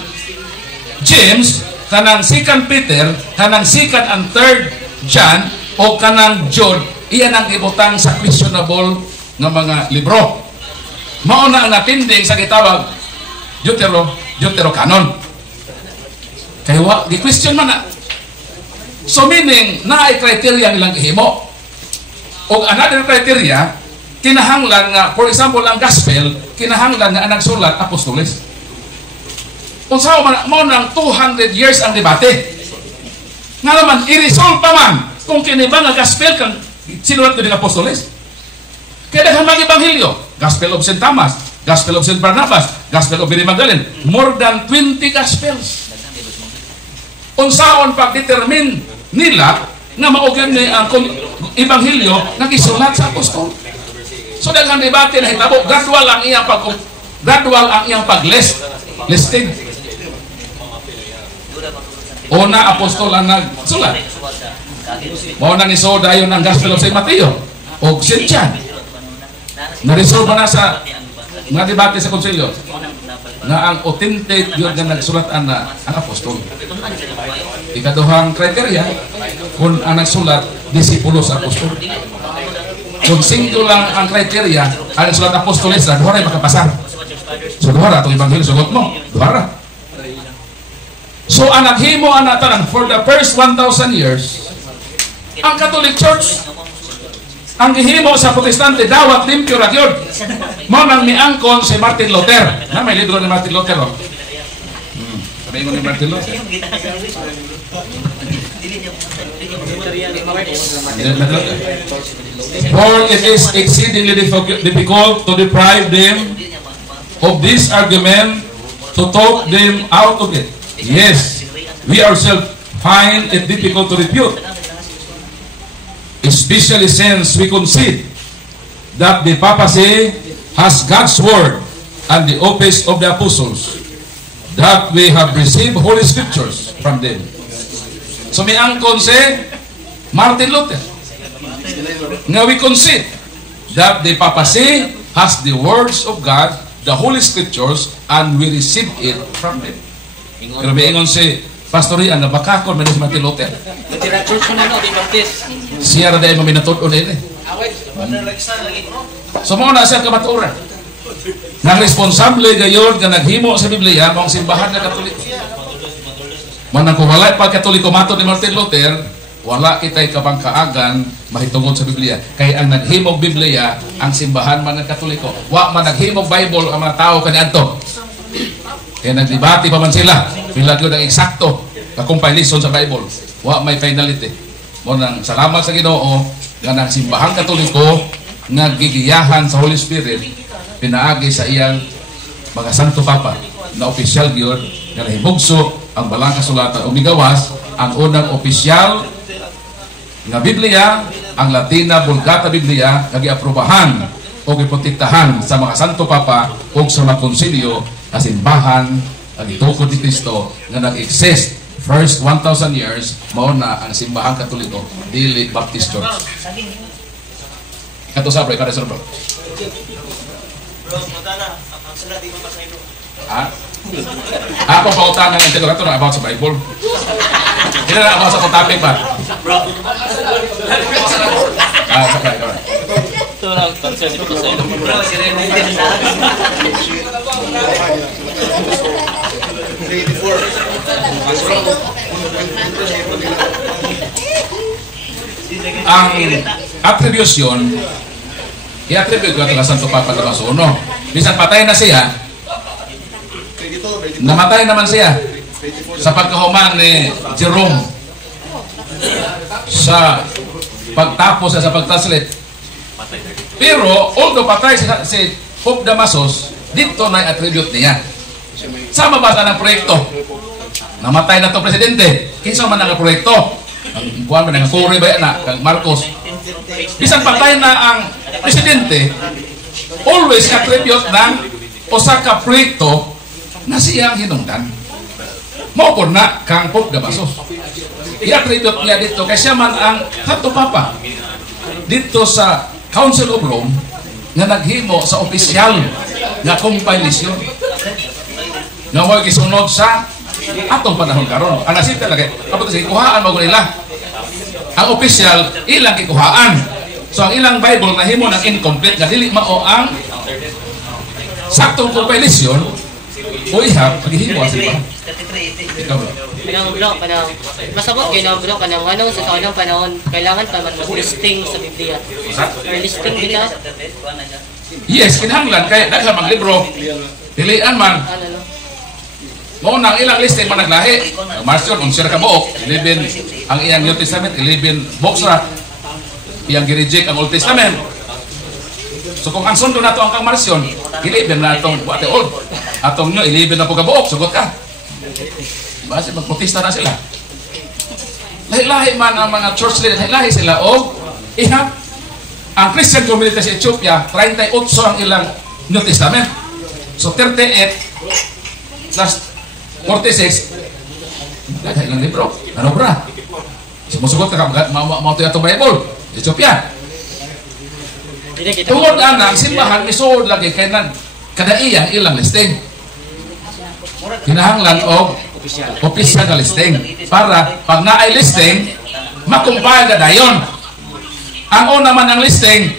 James, kanang 2 Peter, kanang 2 and 3 John, o kanang Jude, iyan ang ibutang sa questionable ng mga libro. Mauna ang napinding sa gitawag Deuterocanon. Kaya di-question man na. So meaning, na ay criteria nilang ihimo. O another criteria, kinahanglan nga, for example, ang gospel, kinahanglan nga ang nagsulat, apostoles. Kung saan mo ng 200 years ang debate. Nga naman, i-resolve pa man kung kinibang ang gospel kang sinulat ko ng apostoles. Kaya daghang mga ebanghelyo, Gospel of St. Thomas, Gospel of St. Barnabas, Gospel of Mary Magdalene, more than 20 Gospels. unsaon pag-determine nila nga maugyan ni ang ebanghelyo nga gisulat sa apostol. So daghang debate na hitabo, gradual ang iyang listing. Una apostol ang nagsulat. Mao na ni Soda ayon ang Gospel of St. Mateo o St. John. Na-resolve na sa mga debate sa konsilyo na ang authentic yun nga nagsulat ang apostol. Ikaduhang kriteria kung ang nagsulat disipulo sa apostol. Kung singko lang ang kriteria ang nagsulat apostoles na duha ray makapasa. So duha ra itong ebanghelyo sugot mo, duha ra. So ang naghimo ang natanan for the first 1,000 years ang Catholic Church ang gihimo sa Protestante dawat limpyo ra gyud. Mao nang miangkon si Martin Luther. Na may libro ni Martin Luther. Sabi ni Martin Luther. For it is exceedingly difficult to deprive them of this argument, to talk them out of it. Yes, we ourselves find it difficult to refute, especially since we concede that the papacy has God's word and the office of the apostles, that we have received holy scriptures from them. So may angkon si Martin Luther nga we concede that the papacy has the words of God, the holy scriptures, and we receive it from them. Pero may ingon si Pastorian na bakakon man si Martin Luther. Siya ra dahil maminatud-on ini. So mo na siya kamaturan. Nang responsable gayon nga naghimo sa Biblia mong simbahan nga Katoliko. Manang kung wala pa Katoliko matod ni Martin Luther, wala kitay kabangkaagan mahitungod sa Biblia. Kaya ang naghimog Biblia ang simbahan man ng Katoliko. Wa man naghimog Bible ang mga tao kaniadto. Kaya nagdebate pa man sila. Pila gyud ang eksakto nga compilation sa Bible. Wa may finality. Mo nang salamat sa Ginoo nga nang simbahan Katoliko nga gigiyahan sa Holy Spirit pinaagi sa iyang mga Santo Papa na opisyal gyud nga nahimugso ang balang kasulatan o migawas ang unang opisyal nga Biblia, ang Latina Vulgata Biblia nga giaprobahan o giprotektahan sa mga Santo Papa o sa mga konsilyo na simbahan ang itukod ni Kristo nga nag-exist first 1,000 years mao na ang simbahan Katoliko, dili Baptist Church. Kato sabre kada sir bro. Bro, madala ang sulat di man pasaylo. Ha? Ako pautan ng integrator na about sa Bible. Hindi na about sa topic ba? Bro. Sakay. Ito lang, concern ito sa ito. Bro, si Rene din na. Ang attribution, i-attribute ko ito Santo Papa Damaso. No? Bisan patay na siya, namatay naman siya sa pagkahuman ni Jerome sa pagtapos sa pagtranslate. Pero although patay si Pope Damasus, dito na attribute niya. Sama ba sa ng proyekto? Namatay na to presidente. Kinsa man ang proyekto? Ang kuwan man ang Cory ba na kang Marcos. Bisan patay na ang presidente, always attribute ng usa ka proyekto na siyang hinungdan. Mao po na kang Pope Damasus. I-attribute niya dito kay siya man ang Santo Papa dito sa Council of Rome nga naghimo sa opisyal nga compilation nga mo gisunod sa atong panahon karon. Ang nasita lagi kapag sige kuhaan mo nila ang opisyal ilang gikuhaan. So ang ilang Bible nahimo ng incomplete nga dili mao ang saktong compilation o ihap paghihimo sa ikaw ba? Panang masabot kayo na bro kanang ano sa kanang panahon kailangan pa man listing sa Biblia. Or listing nila. Yes, kinahanglan kay daghang mga libro pilian man. Mao nang ilang listing man naglahi. Marcion unsir ka buok, 11 ang iyang New Testament, 11 books ra. Iyang gi-reject ang Old Testament. So kung ang sundo nato ang kang Marcion, 11 na atong what old. Atong nyo 11 na po ka buok, sugot ka. Base magprotesta na sila. lahi-lahi man ang mga church leaders, lahi-lahi sila o ihap. Ang Christian community sa Ethiopia, 38 ang ilang New Testament. So 38 plus 46, lahi ilang libro. Ano bra? Sumusugot ka mau itong Bible, Ethiopia. Tungod ang simbahan, isuod lagi kay kadaiyang ilang listing. Kinahanglan o official na listing para pag naay listing makumpay na dayon. Ang una man ang listing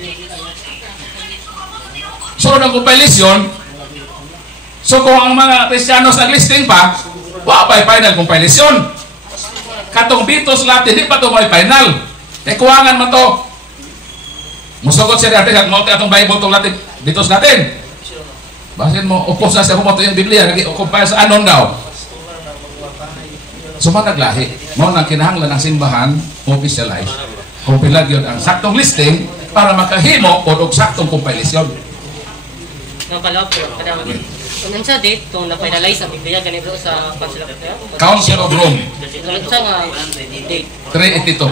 so ang compilation, so kung ang mga Kristiyanos nag-listing pa wapay final compilation. Katong Bitos Latin di pa ito may final kaya kuwangan man to musugot siya dati mo atong Bible itong Latin Bitos Latin basin mo upos na siya kumato yung Biblia kumpay sa anon daw. So naglahi mo nang kinahanglan ang simbahan officialize kung pilag yun ang saktong listing para makahimo o saktong compilation. Kalap po, kadang unang sa date, kung na-finalize ang Biblia, ganito sa Council of Rome. Ganito sa nga date. 382.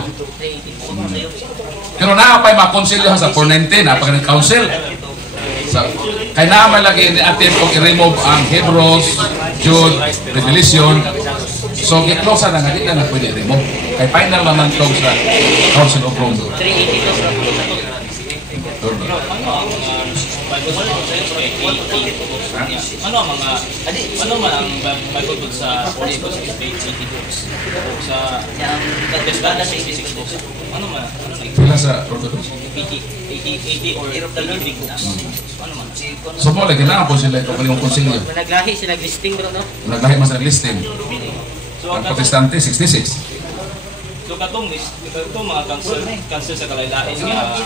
Pero naapay makonsilyo sa 419, napag ng council. Kaya naman lagi ni-attempt kung i-remove ang Hebrews, Jude, Revelation. So, gitlosa na nga, di na pwede i-remove. Kaya final naman itong sa Council of Rome. 382. Ano man ang Bible book sa Holy Ghost is 80 books. Sa Testament 66 books. Ano man? Pila sa Orthodox? 80 or 80 books. Ano man? So mo lagi na po sila ito yung konsilyo. Naglahi sila listing bro, no? Naglahi mas nag-listing. Ang Protestante 66. So katong mga cancel sa kalailain nga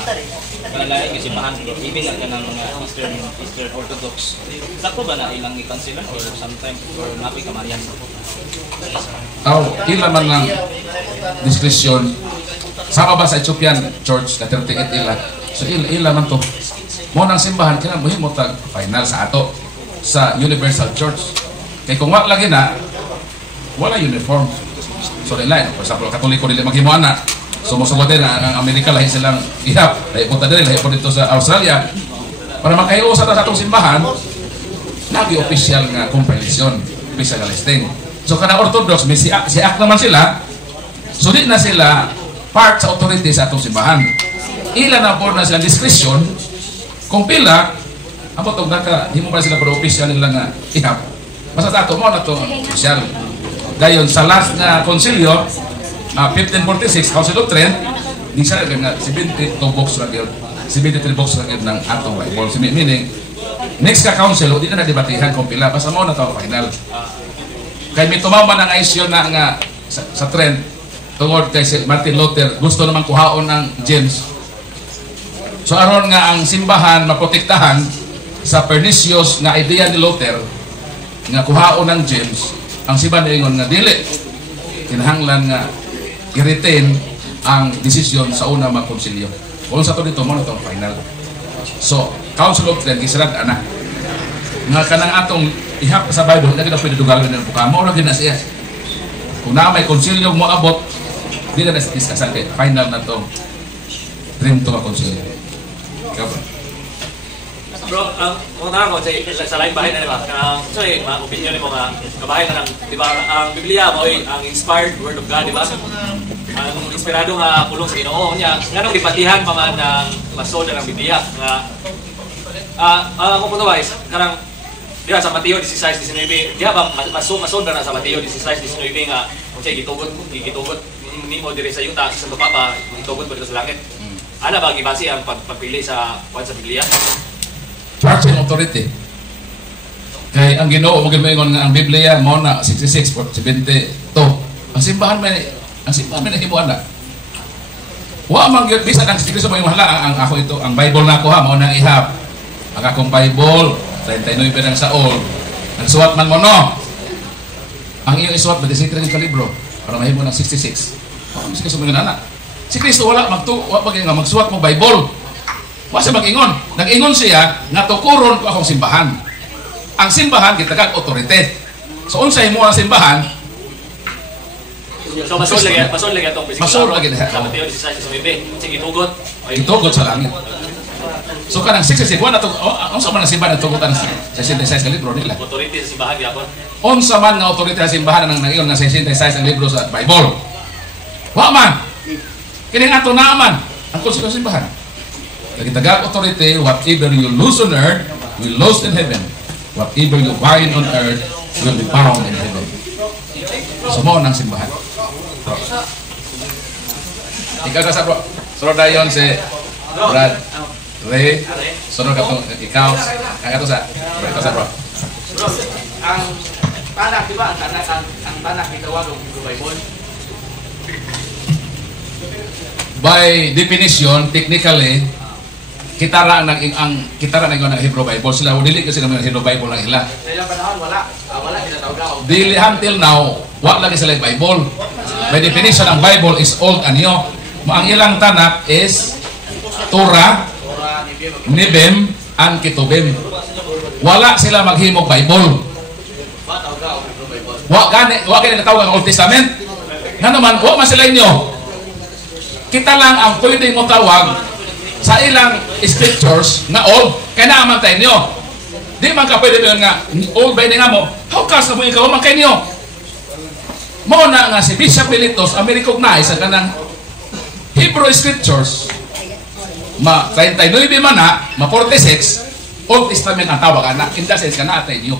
simbahan even nga ng mga Eastern Orthodox. Sakto ba na ilang i-cancelan or sometimes or napi kamarian? Ila man ng discretion. Sama ba sa Ethiopian Church na 38 ila? So ila man to. Mo nang simbahan kailangan mo tag final sa ato sa Universal Church. Kay kung wala lagi na wala uniform. So nila, for example, Katoliko nila maghimuan na. So musugotin ang Amerika lahi silang ihap. Lahi punta din, lahi po dito sa Australia. Para makahiyo sa atong simbahan, lagi official nga compilation, official nga listing. So kada Orthodox, may siak naman sila. So di na sila part sa authority sa atong simbahan. Ila na po na silang discretion kung pila, ang potong naka, hindi mo pa sila para official nila nga ihap. Basta ato mo na ito official. Dayon sa last na konsilyo 1546 Council of Trent di sa nga 72 books ra gyud 73 books ra gyud ng atong Bible. Meaning next ka council di na debatihan kung pila basta mo na to final. Kay may tumama ng issue na nga sa Trent tungod kay si Martin Luther gusto naman kuhaon ng James. So aron nga ang simbahan maprotektahan sa pernicious nga idea ni Luther nga kuhaon ng James. Ang simbahan ingon nga dili kinahanglan nga i-retain ang desisyon sa una mga konsilyo. Kung sa to dito mo na itong final. So, Council of Trent gisarad ana nga kanang atong ihap sa Bible na kita pwede dugalin ng buka mo na siya. Kung na may konsilyo mo abot di na discuss kay final na to dream to mga konsilyo. Bro, kung ko sa live bahay na diba? Sorry, mga opinion mo nga, kabahay na ng, diba, ang Biblia mo ay ang inspired word of God, diba? Ang inspirado nga pulong sa Ginoo niya, nga nung ipatihan pa man ng masoda ng Biblia, nga, kung punto guys, karang, diba, sa Mateo 16-19, diba ba, masoda na sa Mateo 16-19 nga, kung siya gitugot, ni mo dire sa yuta, sa Papa, gitugot mo dito sa langit. Ano ba, gibasi ang pagpili sa Biblia? Church and authority. Kay ang Ginoo mo gimingon nga ang Biblia mo na 66:72. Ang simbahan may himuan na. Wa man gyud bisan ang Kristo mo hala ang ako ito ang Bible na ko ha mao nang ihap. Ang akong Bible 39 ng saol. Ang suwat man mo no. Ang iyong isuwat ba disikre ka libro para mahimo ng 66. Si Kristo mo na. Si Kristo wala magsuwat mo Bible. Wasa mag-ingon. Nag-ingon siya nga tukuron ko akong simbahan. Ang simbahan gitagag authority. So unsay mo ang simbahan? So masol lagi atong physical. Masol lagi na. Sa Mateo 16 sa Bibe. Sige tugot. Itugot sa langit. So kanang 66 na to, unsa man ang simbahan ang tugutan sa 66 ka libro nila. Authority sa simbahan gyapon. Unsa man nga otorite sa simbahan ang nag-iyon nga 66 ang libro sa Bible. Wa man. Kining ato na man ang konstitusyon simbahan. Lagi tagag authority, whatever you lose on earth will lose in heaven. Whatever you bind on earth will be bound in heaven. So mo nang simbahan. Ikaw ka sa bro. Sunod dayon si Brad Ray. Sunod ka ikaw. Kagato sa. Ikaw sa bro. Bro, ang tanak, di ba? Ang tanak ni Tagalog ng Bible. By definition, technically, kita ra ang Hebrew Bible. Sila dili kasi ng Hebrew Bible lang ila. Sa ilang panahon wala kinatawag. Dili until now, wa lagi sila Bible. By definition, ang Bible is old and new. Ang ilang tanak is Torah, Nibim, and Ketubim. Wala sila maghimog Bible. Wa gani natawag ang Old Testament. Nga naman, wa man sila inyo. Kita lang ang pwede mo tawag sa ilang scriptures na old. Kaya naaman tayo nyo. Di man ka pwede nga old ba nga mo. How kas na mo ikaw man kayo nyo? Mo na nga si Bishop Militos ang recognize ang kanang Hebrew scriptures ma 39 man na, ma 46 Old Testament ang tawag na. In the sense ka na tayo nyo.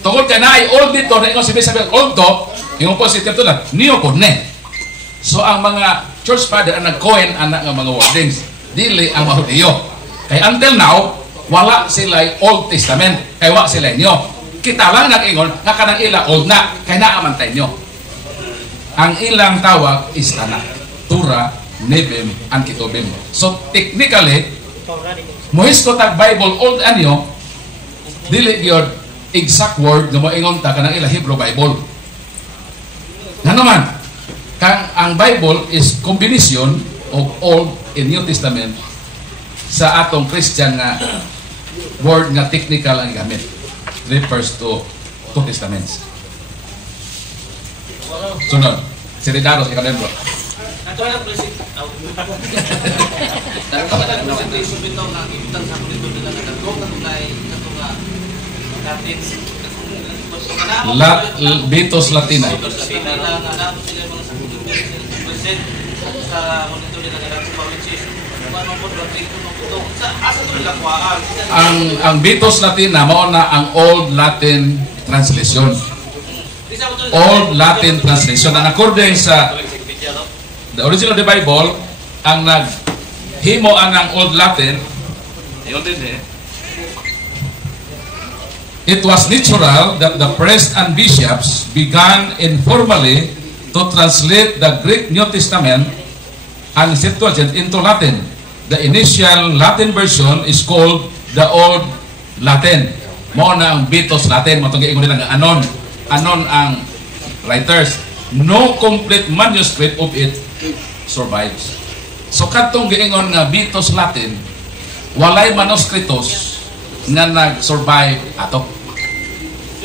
Tungkol ka na ay old dito na ikaw si Bishop old to, yung positive to na, new po ne. So ang mga church father ang nag-coin anak ng mga wordings. Dili ang mahudiyo. Kaya until now, wala sila Old Testament. Kaya wala sila inyo. Kita lang nag-ingon na kanang ila old na. Kaya naamantay nyo. Ang ilang tawag is tanak. Torah, Nebim, and Ketubim. So technically, muhis ko tag Bible old anyo, dili yun exact word na moingon ta kanang ila Hebrew Bible. Nga naman, kang ang Bible is combination of Old and New Testament sa atong Christian nga word nga technical ang gamit. Refers to two testaments. Sunod, si Ridaros, ikaw din bro. Ato na president. Presentation bitaw na ibutan sa kulito nila na dagko katulay katulad natin. Bitos Latina. Bitos Latina na namo sila mga present sa kulito nila na provinces. Ano po sa asa to nila kuhaan. Ang Bitos Latina mao na ang Old Latin translation. Old Latin translation. Ang according sa the original of the Bible, ang naghimo ang Old Latin, it was natural that the priests and bishops began informally to translate the Greek New Testament and Septuagint into Latin. The initial Latin version is called the Old Latin. Mao na ang Bitos Latin. Matunggi ingon nila nga anon ang writers. No complete manuscript of it survives. So katong giingon nga Bitos Latin, walay manuscritos nga nag-survive ato.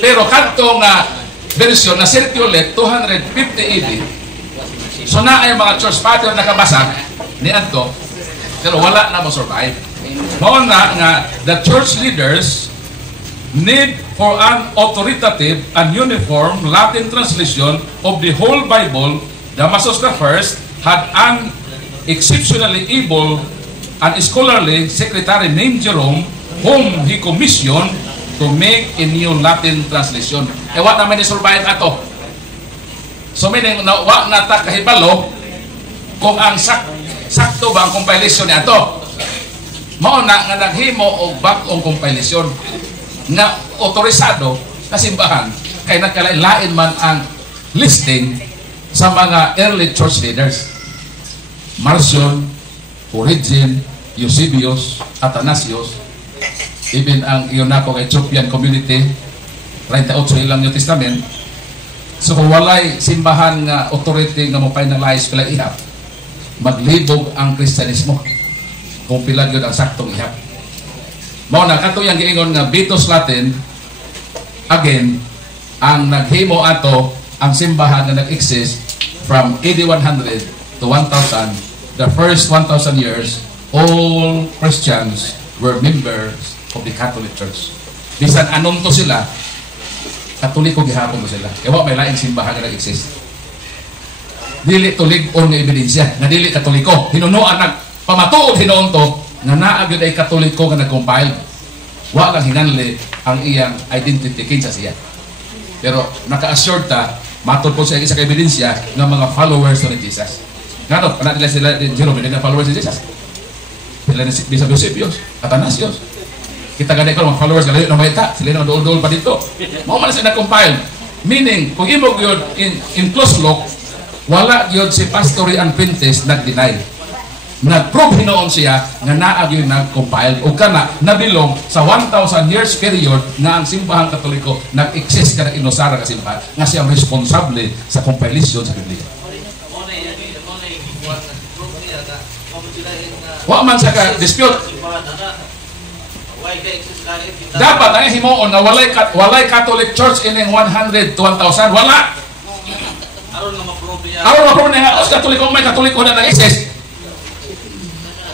Pero kadto nga version na circulate 250 AD, so na ay mga church father nakabasa ni adto, pero wala na mo survive. Mao na nga the church leaders need for an authoritative and uniform Latin translation of the whole Bible. Damasus I had an exceptionally able and scholarly secretary named Jerome, whom he commissioned to make a new Latin translation. Wa naman ni-survive ato. So meaning, wa nata kahibalo kung ang sakto ba ang compilation ni ato. Mao na nga naghimo og bag-ong compilation nga otorisado na simbahan kay nagkalain-lain man ang listing sa mga early church leaders. Marcion, Origen, Eusebius, Athanasius, even ang Ionako Ethiopian community, 38 ilang New Testament. So kung walay simbahan nga authority nga mo finalize pila ihap, maglibog ang Kristyanismo kung pila yun ang saktong ihap. Mao na kato yang giingon nga Bitos Latin, again, ang naghimo ato ang simbahan nga nag-exist from AD 100 to 1000, the first 1000 years, all Christians were members of the Catholic Church. Bisan anon to sila, Katoliko gihapon to sila. Kaya may laing simbahan nga nag-exist. Dili tulig-on nga ebidensya, nga dili Katoliko. Hinunuan pamatuod hinuon to, nga naagad ay Katoliko nga nag-compile. Wa lang hinanli ang iyang identity kinsa siya. Pero naka-assured ta, matod po siya isa ka ebidensya ng mga followers ni Jesus. Nga no, anak nila sila, Jerome, hindi na followers ni Jesus. Sila ni Bishop Eusebius, Athanasius. Kita ganit ko, mga followers, galayo na mayta, sila na dool-dool pa dito. Mga man sila na-compile. Meaning, kung imog yun, in close look, wala yun si Pastor Ian Pintes nag-deny. Nag-prove hinoon siya nga naag yun nag-compile o kana nabilong sa 1,000 years period na ang simbahang Katoliko nag-exist ka na inusara ka simbahan nga siyang responsable sa compilation sa Biblia. Wa man sa ka-dispute. Dapat ang himuon na walay Catholic Church in 100 to 1,000. Wala! Aron nga maprobe nga os Katoliko may Katoliko na nag-exist.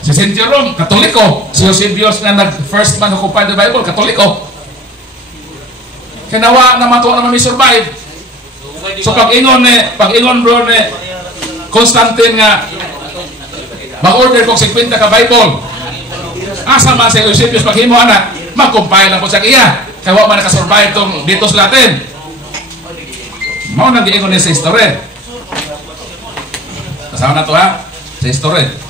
Si St. Jerome, Katoliko. Si Eusebius nga nag-first man who compiled the Bible, Katoliko. Kinawa na matuwa naman may survive. So pag-ingon bro ni Constantine nga mag-order kong 50 ka Bible. Asa man si Eusebius paghimo anak, mag-compile na po sa iya. Kaya wa man nakasurvive tong dito sa Latin. Mao nang giingon ni sa history. Kasama na to ha? Sa history.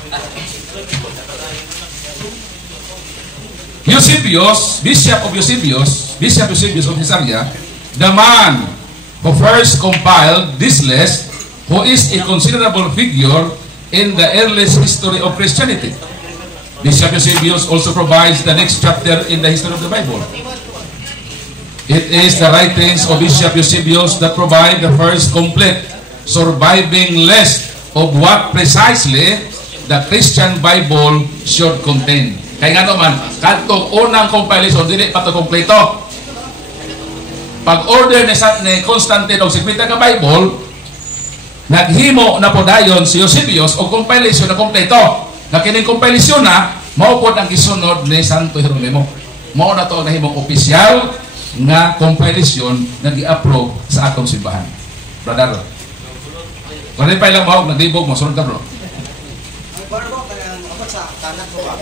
Eusebius, Bishop Eusebius of Caesarea, the man who first compiled this list, who is a considerable figure in the earliest history of Christianity. Bishop Eusebius also provides the next chapter in the history of the Bible. It is the writings of Bishop Eusebius that provide the first complete surviving list of what precisely the Christian Bible should contain. Kaya nga naman, katong unang compilation, dili pa ito kompleto. Pag-order ni Constantine o 50 ka Bible, naghimo na po dayon si Eusebius o compilation na kompleto. Na kining compilation na, maupod ang kisunod ni Santo Hieronimo. Mao na ito ang nahimong opisyal nga compilation na gi-approve sa atong simbahan. Brother, kung pa ilang mahog, nagdibog, masunod ka bro. Baro kaya abot sa tanan ko ba?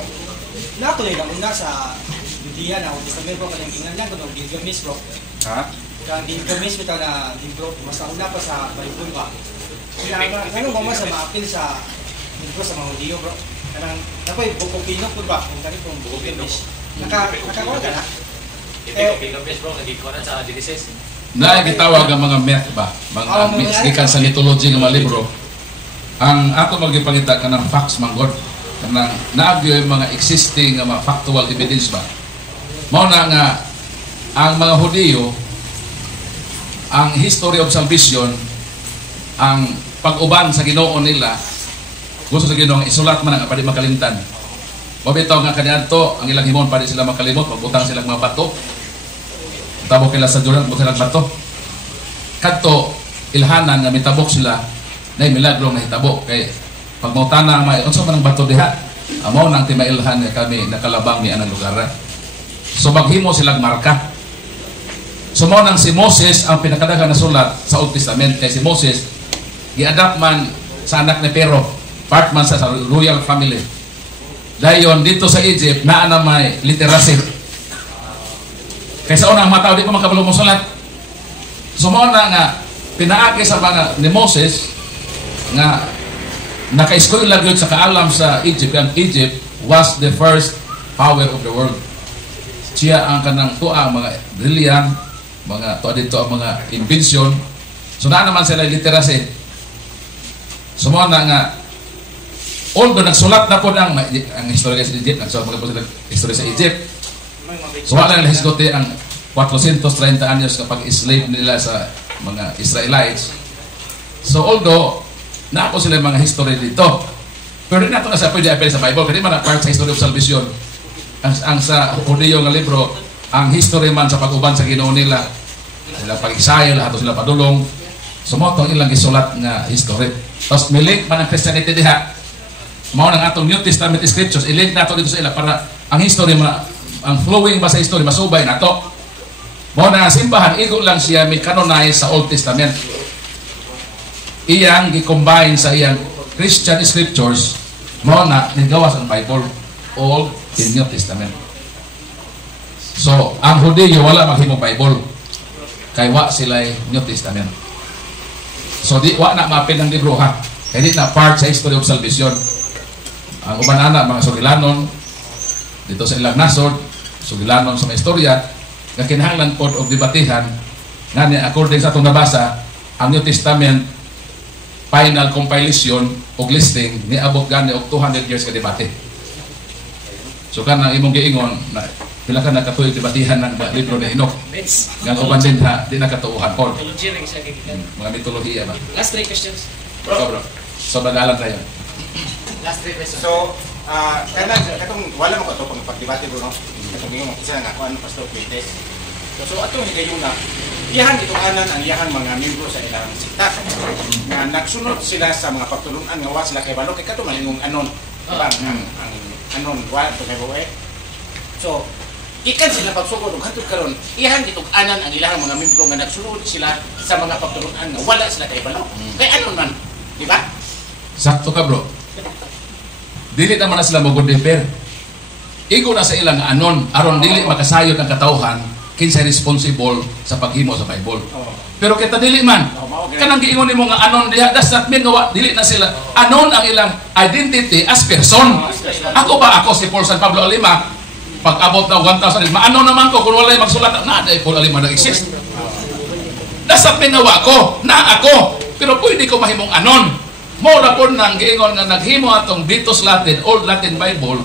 Natuloy lang una sa Biblia na Testament ko kanyang ginganyan ko ng Gilgamesh bro. Ha? Kang Gilgamesh bitaw na libro mas una pa sa Bible ba. Kaya mo sa maapil sa libro sa mga Hudyo bro. Kanang nakoy buko Pinok ba? Kung kani kung buko Gilgamesh. Nakakuha ka na? Gilgamesh bro, nagikuha na sa Genesis. Na gitawag ang mga myth ba? Mga myths gikan sa mythology ng mga libro. Ang ato magipangita kanang facts manggod. Kanang naagyo yung mga existing mga factual evidence ba. Mao na nga ang mga Hudyo, ang history of salvation, ang pag-uban sa Ginoo nila, gusto sa Ginoo isulat man ang pwede makalimtan. Mabitaw nga kaniadto ang ilang himon pwede sila makalimot, magbutang silang mga bato. Tabok sila sa Jordan, magbutang silang bato. Kadto ilhanan nga mitabok sila na milagro na hitabo kay pagmautana may unsa man ang bato diha amo nang timailhan nga kami nakalabang ni anang lugar. So maghimo silang marka. So mao nang si Moses ang pinakadaghang na sulat sa Old Testament kay si Moses gi-adapt man sa anak ni Pero, part man sa royal family. Dayon dito sa Egypt naa na may literacy. Kaysa unang mataw di pa makabalo mo sulat. So mao na nga pinaagi sa mga ni Moses nga naka-school lang yun sa kaalam sa Egypt. Ang Egypt was the first power of the world. Siya ang kanang tuwa, mga brilliant, mga tuwa dito ang mga invention. So na naman sila literacy. So mo na nga although nagsulat na po ang history sa Egypt, nagsulat po sila history sa Egypt. So wala lang hisgote ang 430 anyos kapag slave nila sa mga Israelites. So although na po sila mga history dito, pero nato na sa pwede apel sa Bible kasi man part sa history of salvation. Ang sa Hudyo nga libro, ang history man sa pag-uban sa Ginoo nila, sila pag-Israel, ato sila padulong. So mo itong ilang isulat nga history. Tapos milink man ang Christianity diha. Mao nang atong New Testament scriptures, ilink nato dito sa ila para ang history, ang flowing ba sa history, masubay nato. Mao na simbahan, igo lang siya may canonize sa Old Testament. Iyang gi-combine sa iyang Christian scriptures, mao na nigawas ang Bible, Old and New Testament. So, ang Hudiyo wala maghimo Bible. Kay wa sila New Testament. So, di wa na mapil ng libro ha. Kaya di na part sa history of salvation. Ang uban ana mga sugilanon dito sa ilang nasod, sugilanon sa mga istorya, nga kinahanglan pod og debatihan nga ni according sa atong nabasa, ang New Testament final compilation og listing ni abot gani og 200 years ka debate. So kanang imong giingon na pila ka nakatuig debatihan ng libro ni Enoch. Nga uban din ha, di nakatuuhan pod. Mga mitolohiya ba. Last 3 questions. Bro. So bagalan tayo. Last 3 questions. So, katong wala mo ko ito pang pagdebate bro, no? Katong yung isa nga ako, Pastor Quintes. So, atong higayon na, iyahan itong anan ang iyahang mga membro sa ilang sikta. Nagsunod sila sa mga pagtulungan nga wa sila kay balo, kay katong malingong anon. Diba? Ang anon, wa, ito may buwe. So, ikan sila pagsugod og hantod karon, iyahan itong anan ang ilang mga membro nga nagsunod sila sa mga pagtulungan nga wala sila kay balo. Kay anon man, di ba? Sakto ka bro. Dili naman na sila mag-defer. Igo na sa ilang anon, aron dili makasayod ang katawhan kinsay responsible sa paghimo sa Bible. Pero kita dili man. Kanang giingon nimo nga anon diha, does not mean nga dili na sila. Anon ang ilang identity as person. Ako si Paul San Pablo Alima, pag abot na 1,000, maanon naman ko kung walay magsulat na Paul Alima nag-exist. Does not mean nga ako, na ako. Pero pwede ko mahimong anon. Mora po nang giingon nga naghimo atong Vitus Latin, Old Latin Bible.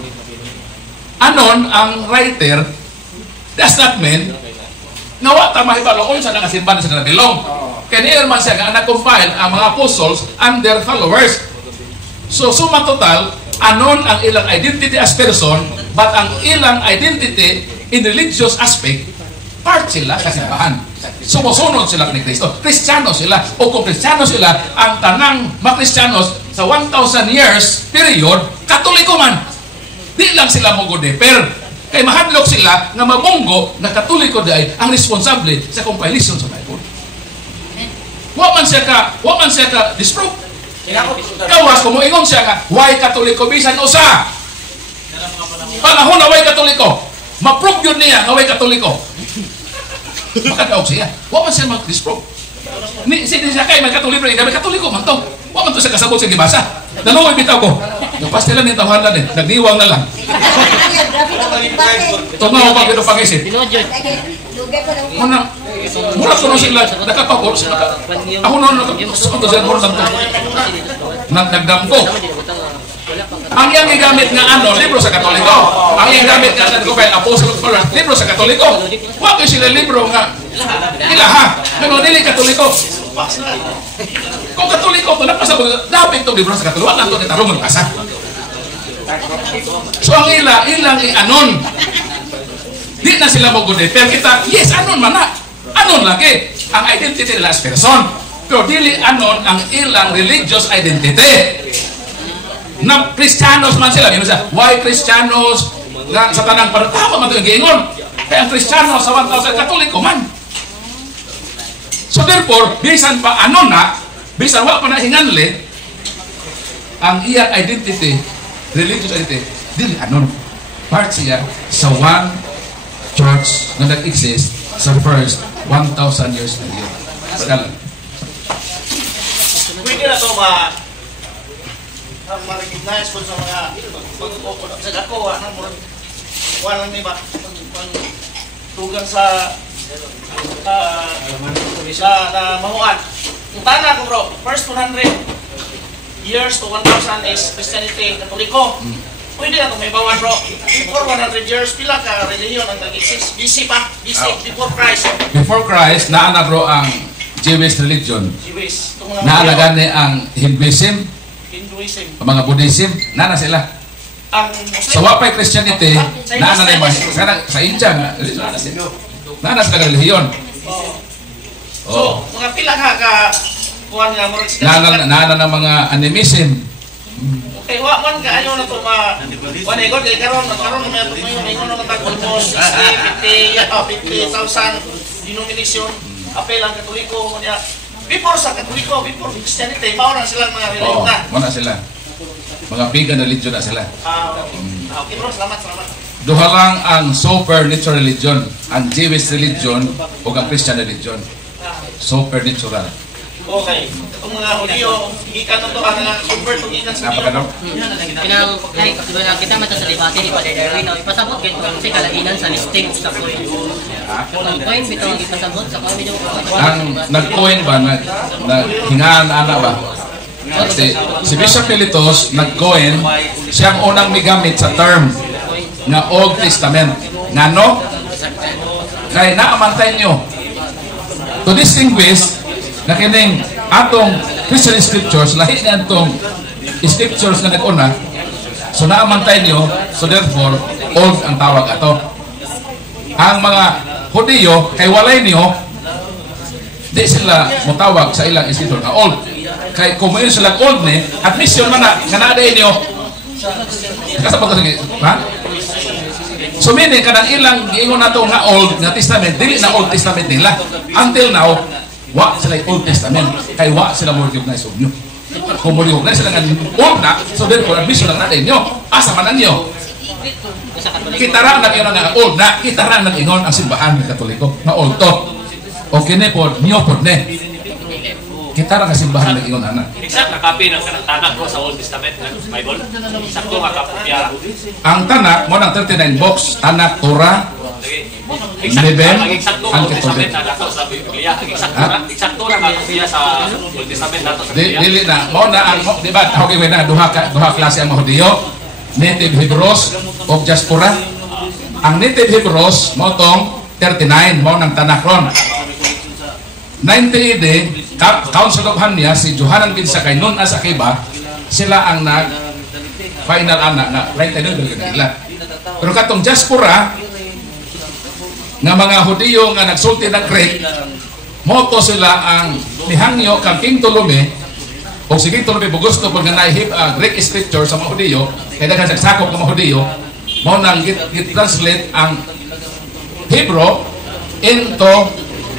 Anon ang writer, does not mean nga wa ta mahibalo kung saan nga simbahan sa nabilong. Kaya niya man siya nga nag-compile ang mga apostles and their followers. So suma total, anon ang ilang identity as person, but ang ilang identity in religious aspect, part sila sa simbahan. Sumusunod sila ni Kristo. Kristiyano sila. O kung Kristiyano sila, ang tanang mga Kristiyanos sa 1,000 years period, Katoliko man. Di lang sila mogodeper. Kay mahadlok sila nga mamunggo na Katoliko day ang responsable sa compilation sa Bible. Wa man siya ka disprove. Kawas kung moingon siya nga, why Katoliko bisan usa? Panahon na why Katoliko. Ma-prove yun niya nga why Katoliko. Makadaog siya. Wa man siya mag-disprove. Siya kay may Katoliko, may Katoliko man to. Wa man to siya kasabot sa gibasa. Naluoy bitaw ko. Napastilan ni tawanan din. Nagdiwang na lang. Tumaw pa kito pag-isip. Mura ko sila. Nakapagod sila. Ako noon nakapagod sila. Nagdampo. Ang iyang gigamit nga libro sa Katoliko. Ang iyang gamit nga Apostle of Paul, libro sa Katoliko. Wa ko sila libro nga ilaha. Pero dili Katoliko. Kung Katoliko to napasabot, dapat itong libro sa Katoliko. Wala ito nitarong magpasa. So ang ilang anon. Di na sila mag-gude. Pero kita, yes, anon man na. Anon lagi. Ang identity nila as person. Pero dili anon ang ilang religious identity. Na Kristiyanos man sila. Why Kristiyanos? Sa tanang tama man ito yung giingon. Kaya ang Kristiyanos sa 1,000 Katoliko man. So therefore, bisan pa ano na, bisan wala pa na hinganli, ang iyang identity, religious identity, dili anon. Part siya sa one church na nag-exist sa first 1,000 years na yun. Pagkalan. Pwede na ito ma-recognize ko sa mga sa dako, walang iba tugang sa mahuan. Yung tana ko bro, first 100 years to 1,000 is Christianity, Katoliko. Pwede na ito may bawan bro. Before 100 years, pila ka religion ang nag-exist? BC pa, BC, before Christ. Before Christ, naana bro ang Jewish religion. Jewish. Naana gani ang Hinduism, ang mga Buddhism, naana sila. Sa wapay Christianity, naana na yung sa India nga, naana sila religion. So, mga pila ka kuhan nga mo Nana ng mga animism. Okay, wa man ka ayo na to ma. Wa na igod kay karon may ato ngayon na matag almost 50,000 denomination apel ang Katoliko niya. Before sa Katoliko, before Christianity, mao na sila mga religion na. Mao na sila. Mga pagan religion na sila. Okay bro, salamat. Duha lang ang supernatural religion, ang Jewish religion o ang Christian religion. Supernatural. Okay. Itong mga Hudyo, gikan na to ang convert ng ikan sa Hudyo. Kinang like kita mata sa debate ni Padre Darwin no ipasabot kay kung si kalainan sa listing sa coin. Ang coin bitong ipasabot sa coin medyo Ang nag-coin ba hingaan ana ba? Si Bishop Pelitos nag-coin, siyang unang migamit sa term nga Old Testament. Ngano? Kay naamantay nyo to distinguish na kining atong Christian scriptures, lahi na itong scriptures na nag-una, so naamantay nyo, so therefore, old ang tawag ato. Ang mga Hudiyo, kay walay niyo, di sila mutawag sa ilang scripture na old. Kay kung mayroon silang old ni, admission man na, nga naaday niyo, kasabot kasi, ha? So meaning, kanang ilang giingon na ito nga Old na Testament, dili na Old Testament nila. Until now, wa sila Old Testament, kay wa sila mo recognize of nyo. Kung mo recognize sila nga old na, so therefore, admission lang natin nyo. Asa man nyo? Kitara nag-ingon nga old na, kitara nag-ingon ang simbahan ng Katoliko na old to. O kini po, nyo po ne. Kitara nga simbahan nag-ingon anak. Exact na copy ng tanak ko sa Old Testament ng Bible. Sakto nga kapopya. Ang tanak mo ng 39 books, tanak, Torah, Ang eksakto ang Testament na dato sa Biblia. Eksakto na kapopya sa Old Testament dato sa Biblia. Dili na, mo na ang, di ba, okay na, duha klase ang mga Hudiyo, native Hebrews o diaspora. Ang native Hebrews mo tong 39 mo ng tanak ron. 90 AD, Council of Hania, si Johanan bin Sakay, nun as Akiba, sila ang final anak na right na nila. Pero katong diaspora, nga mga Hudiyo nga nagsulti ng Greek, moto sila ang nihangyo kang King Ptolemy, o si King Ptolemy gusto pag nga naihip Greek scripture sa mga Hudiyo, kaya nagsagsakop ng mga Hudiyo, mo nang git-translate ang Hebrew into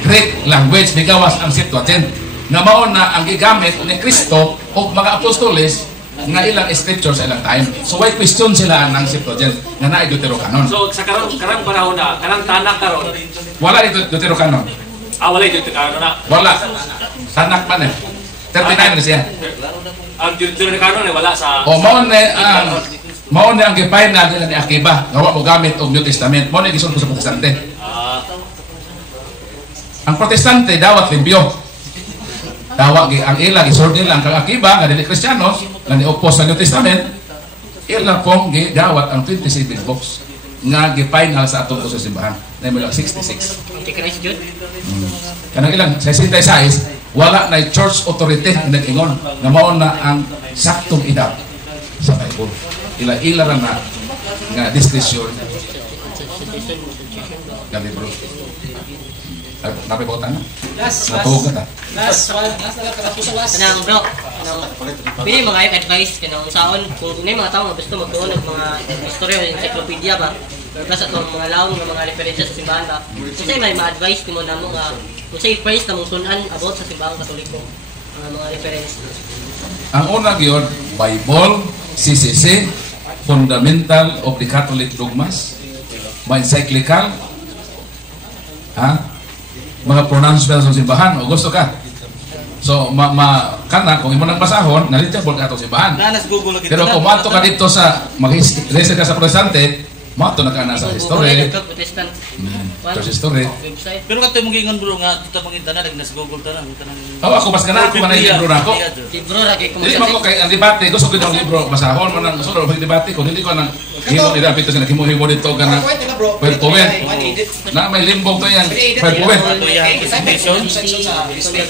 Greek language, nigawas ang Septuagint, nga mao na ang gigamit ni Kristo o mga apostoles nga ilang scripture sa ilang time. So why question sila ng Septuagint nga naay Deuterocanon? So sa karang panahon na kanang tanak karon wala ito Deuterocanon. Wala Deuterocanon na. Wala. Tanak pa na. 39 na siya. Ang Deuterocanon wala sa mao na ang gipay na ni Akiba, nga wa mo gamit og New Testament. Mao na gisulti sa Protestante. Ang Protestante dawat limpyo. Dawat ang ila gisulti nila ang Akiba nga dili Kristiyano nga ni-oppose sa New Testament. Ila pong gidawat ang 27 books nga gi-final sa atong sa simbahan. Na mo 66. Kanang ilang 66 wala na church authority nga nag-ingon nga mao na ang saktong edad sa Bible. Ila-ila ra na nga discretion. Gali bro. Napi ba tanong? Last kanang bro. Pili mga advice kanang saon kung may mga tao nga gusto magtuon og mga istorya o encyclopedia ba. Basta itong mga lawong ng mga referensya sa simbahan ba. Kasi may ma-advise nimo namo nga kung say first na mong sunan about sa simbahang Katoliko mga reference. Ang una gyud Bible, CCC, Fundamental of the Catholic Dogmas, mga encyclical, mga pronouncements ng simbahan, o gusto ka. So, kana, kung imo nang basahon, knowledgeable ka itong simbahan. Pero kung mato ka dito sa, mag-research ka sa Protestante, mato na ka na sa history. Church history. Pero kato mong gingon bro nga, kita mong internet, nag-google ta na. Ako, mas gana ako man libro na ako. Libro lagi ko. Hindi mo ko kay ang debate, gusto ko ng libro, basahon mo nang gusto ko debate, kung hindi ko nang himo nila pito sila himo dito ka na. Well, point. Na may limbong to yan. Well, point.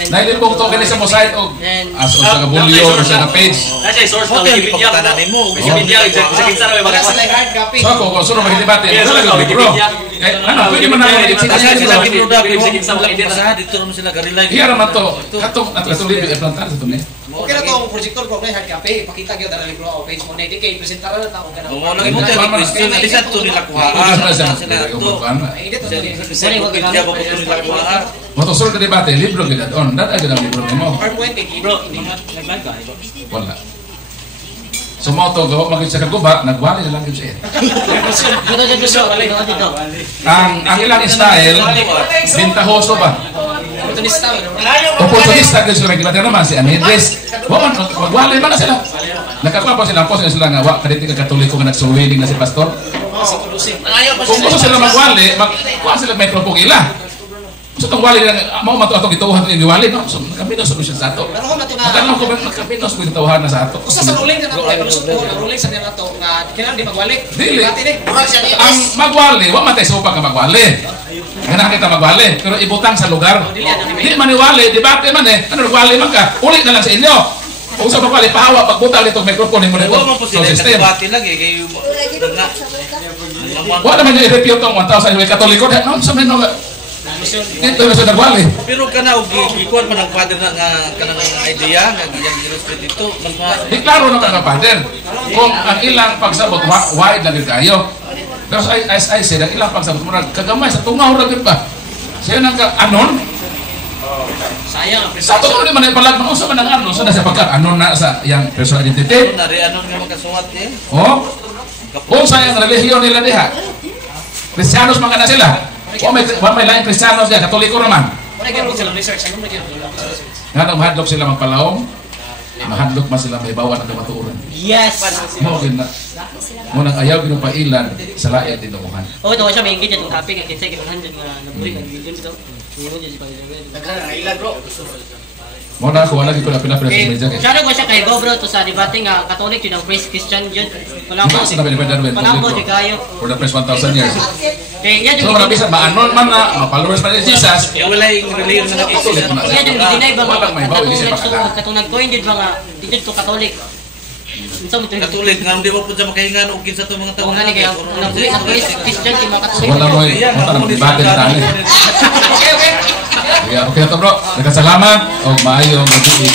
Na limbong to kani sa mosaic og aso sa kabulyo or sa page. Kasi source ng Wikipedia mo. Wikipedia exact sa mga so ako gusto ko mag debate, gusto ko libro. pwede man ako sila pinuda, dito naman sila garilay. Iya naman to. Katong libre i-plantar sa ito. Okay na to ang projector bro, hard copy. Pakita gyud dara libro page mo na kay presentara na ta kana. Oo, lagi mo tayo question, di sa to nila kuhaan. Sila to. Sila mo gid ba po nila kuhaan. Moto sur ka debate, libro gid on. Data gid ang libro mo. PowerPoint kay Bro, nag-live ba? Wala. So mo to gawa magid sa kaguba, nagwali na lang gyud siya. Ang ilang style, bintahoso ba? Oportunista gyud sila kita naman si Amides. Magwali man na sila. Nakakuha pa sila post sila nga wa kadito ka Katoliko nga nagsuwiling na si pastor. Kung gusto sila magwali, magkuha sila microphone ila. So itong wali lang, mau mato atong gituhan yung wali, no? So nakapinos ko siya sa ato. Nakalang ko ba nakapinos ko gituhan na sa ato? Usa sa ruling na nato, ay palusot ko, ang ruling sa nila to, nga kailangan di magwali. Dili. Ang magwali, wa matay sopa ka magwali. Ganang kita magwali, pero ibutang sa lugar. Di maniwali, debate man eh. Ano nagwali man ka? Ulit na lang sa inyo. Kung sa magwali, pahawa, pagbutang itong microphone mo nito. So system. Wala naman yung i-review itong 1,000 yung Katoliko. Ano sa men ito na sa nagwali. Pero ka na, ikuan pa ng father na kanang idea, nga yung illustrate dito. Di klaro naman ng father. Kung ang ilang pagsabot, wide lang kayo. Pero as I said, ang ilang pagsabot, kagamay sa tungaw rin ba? Siya nang anon? Sayang. Sa tungaw naman ay palag, mausap man ang anon. So nasa pagka-anon na sa yung personal identity. Anon nga magkasuwat eh. Oh? Kung sa yung relihiyon nila diha. Kristiyanos mga na sila. May lain Kristiyanos diya, Katoliko naman. Wala gyud sila research, ano man gyud. Nga nang mahadlok sila magpalawom. Mahadlok man sila may bawan ang kamatuoran. Yes! Mo gid na. Mo nang ayaw gid pailan sa lain tinukuhan. Oo, ito siya may engage itong topic at kinsay 100 nga nabuhay nag-billion ito. Hindi mo dyan si Panginoon. Nagkailan bro. Mo na ako wala gid ko na pinapres sa media kay. Siya ko siya kay Go bro to sa debate nga Catholic yun ang praise Christian yun. Walang po. Walang po di kayo. For the first 1,000 years. Kaya yan So yung marami sa maanon man na, followers man ni Jesus. Wala yung religion na Katolik man na. yan yung dinay ba Walang may bawi isip pa. katong nag-coin dito ba nga dito to Catholic. Unsa mo to? Katolik nga hindi mo po sa makahingan og kinsa to mga tawo. Kung ano kaya nang praise Christian kay mga Catholic. Wala mo mo debate na tani. Okay. Okay to bro. Nagkasalamat og maayong gabi.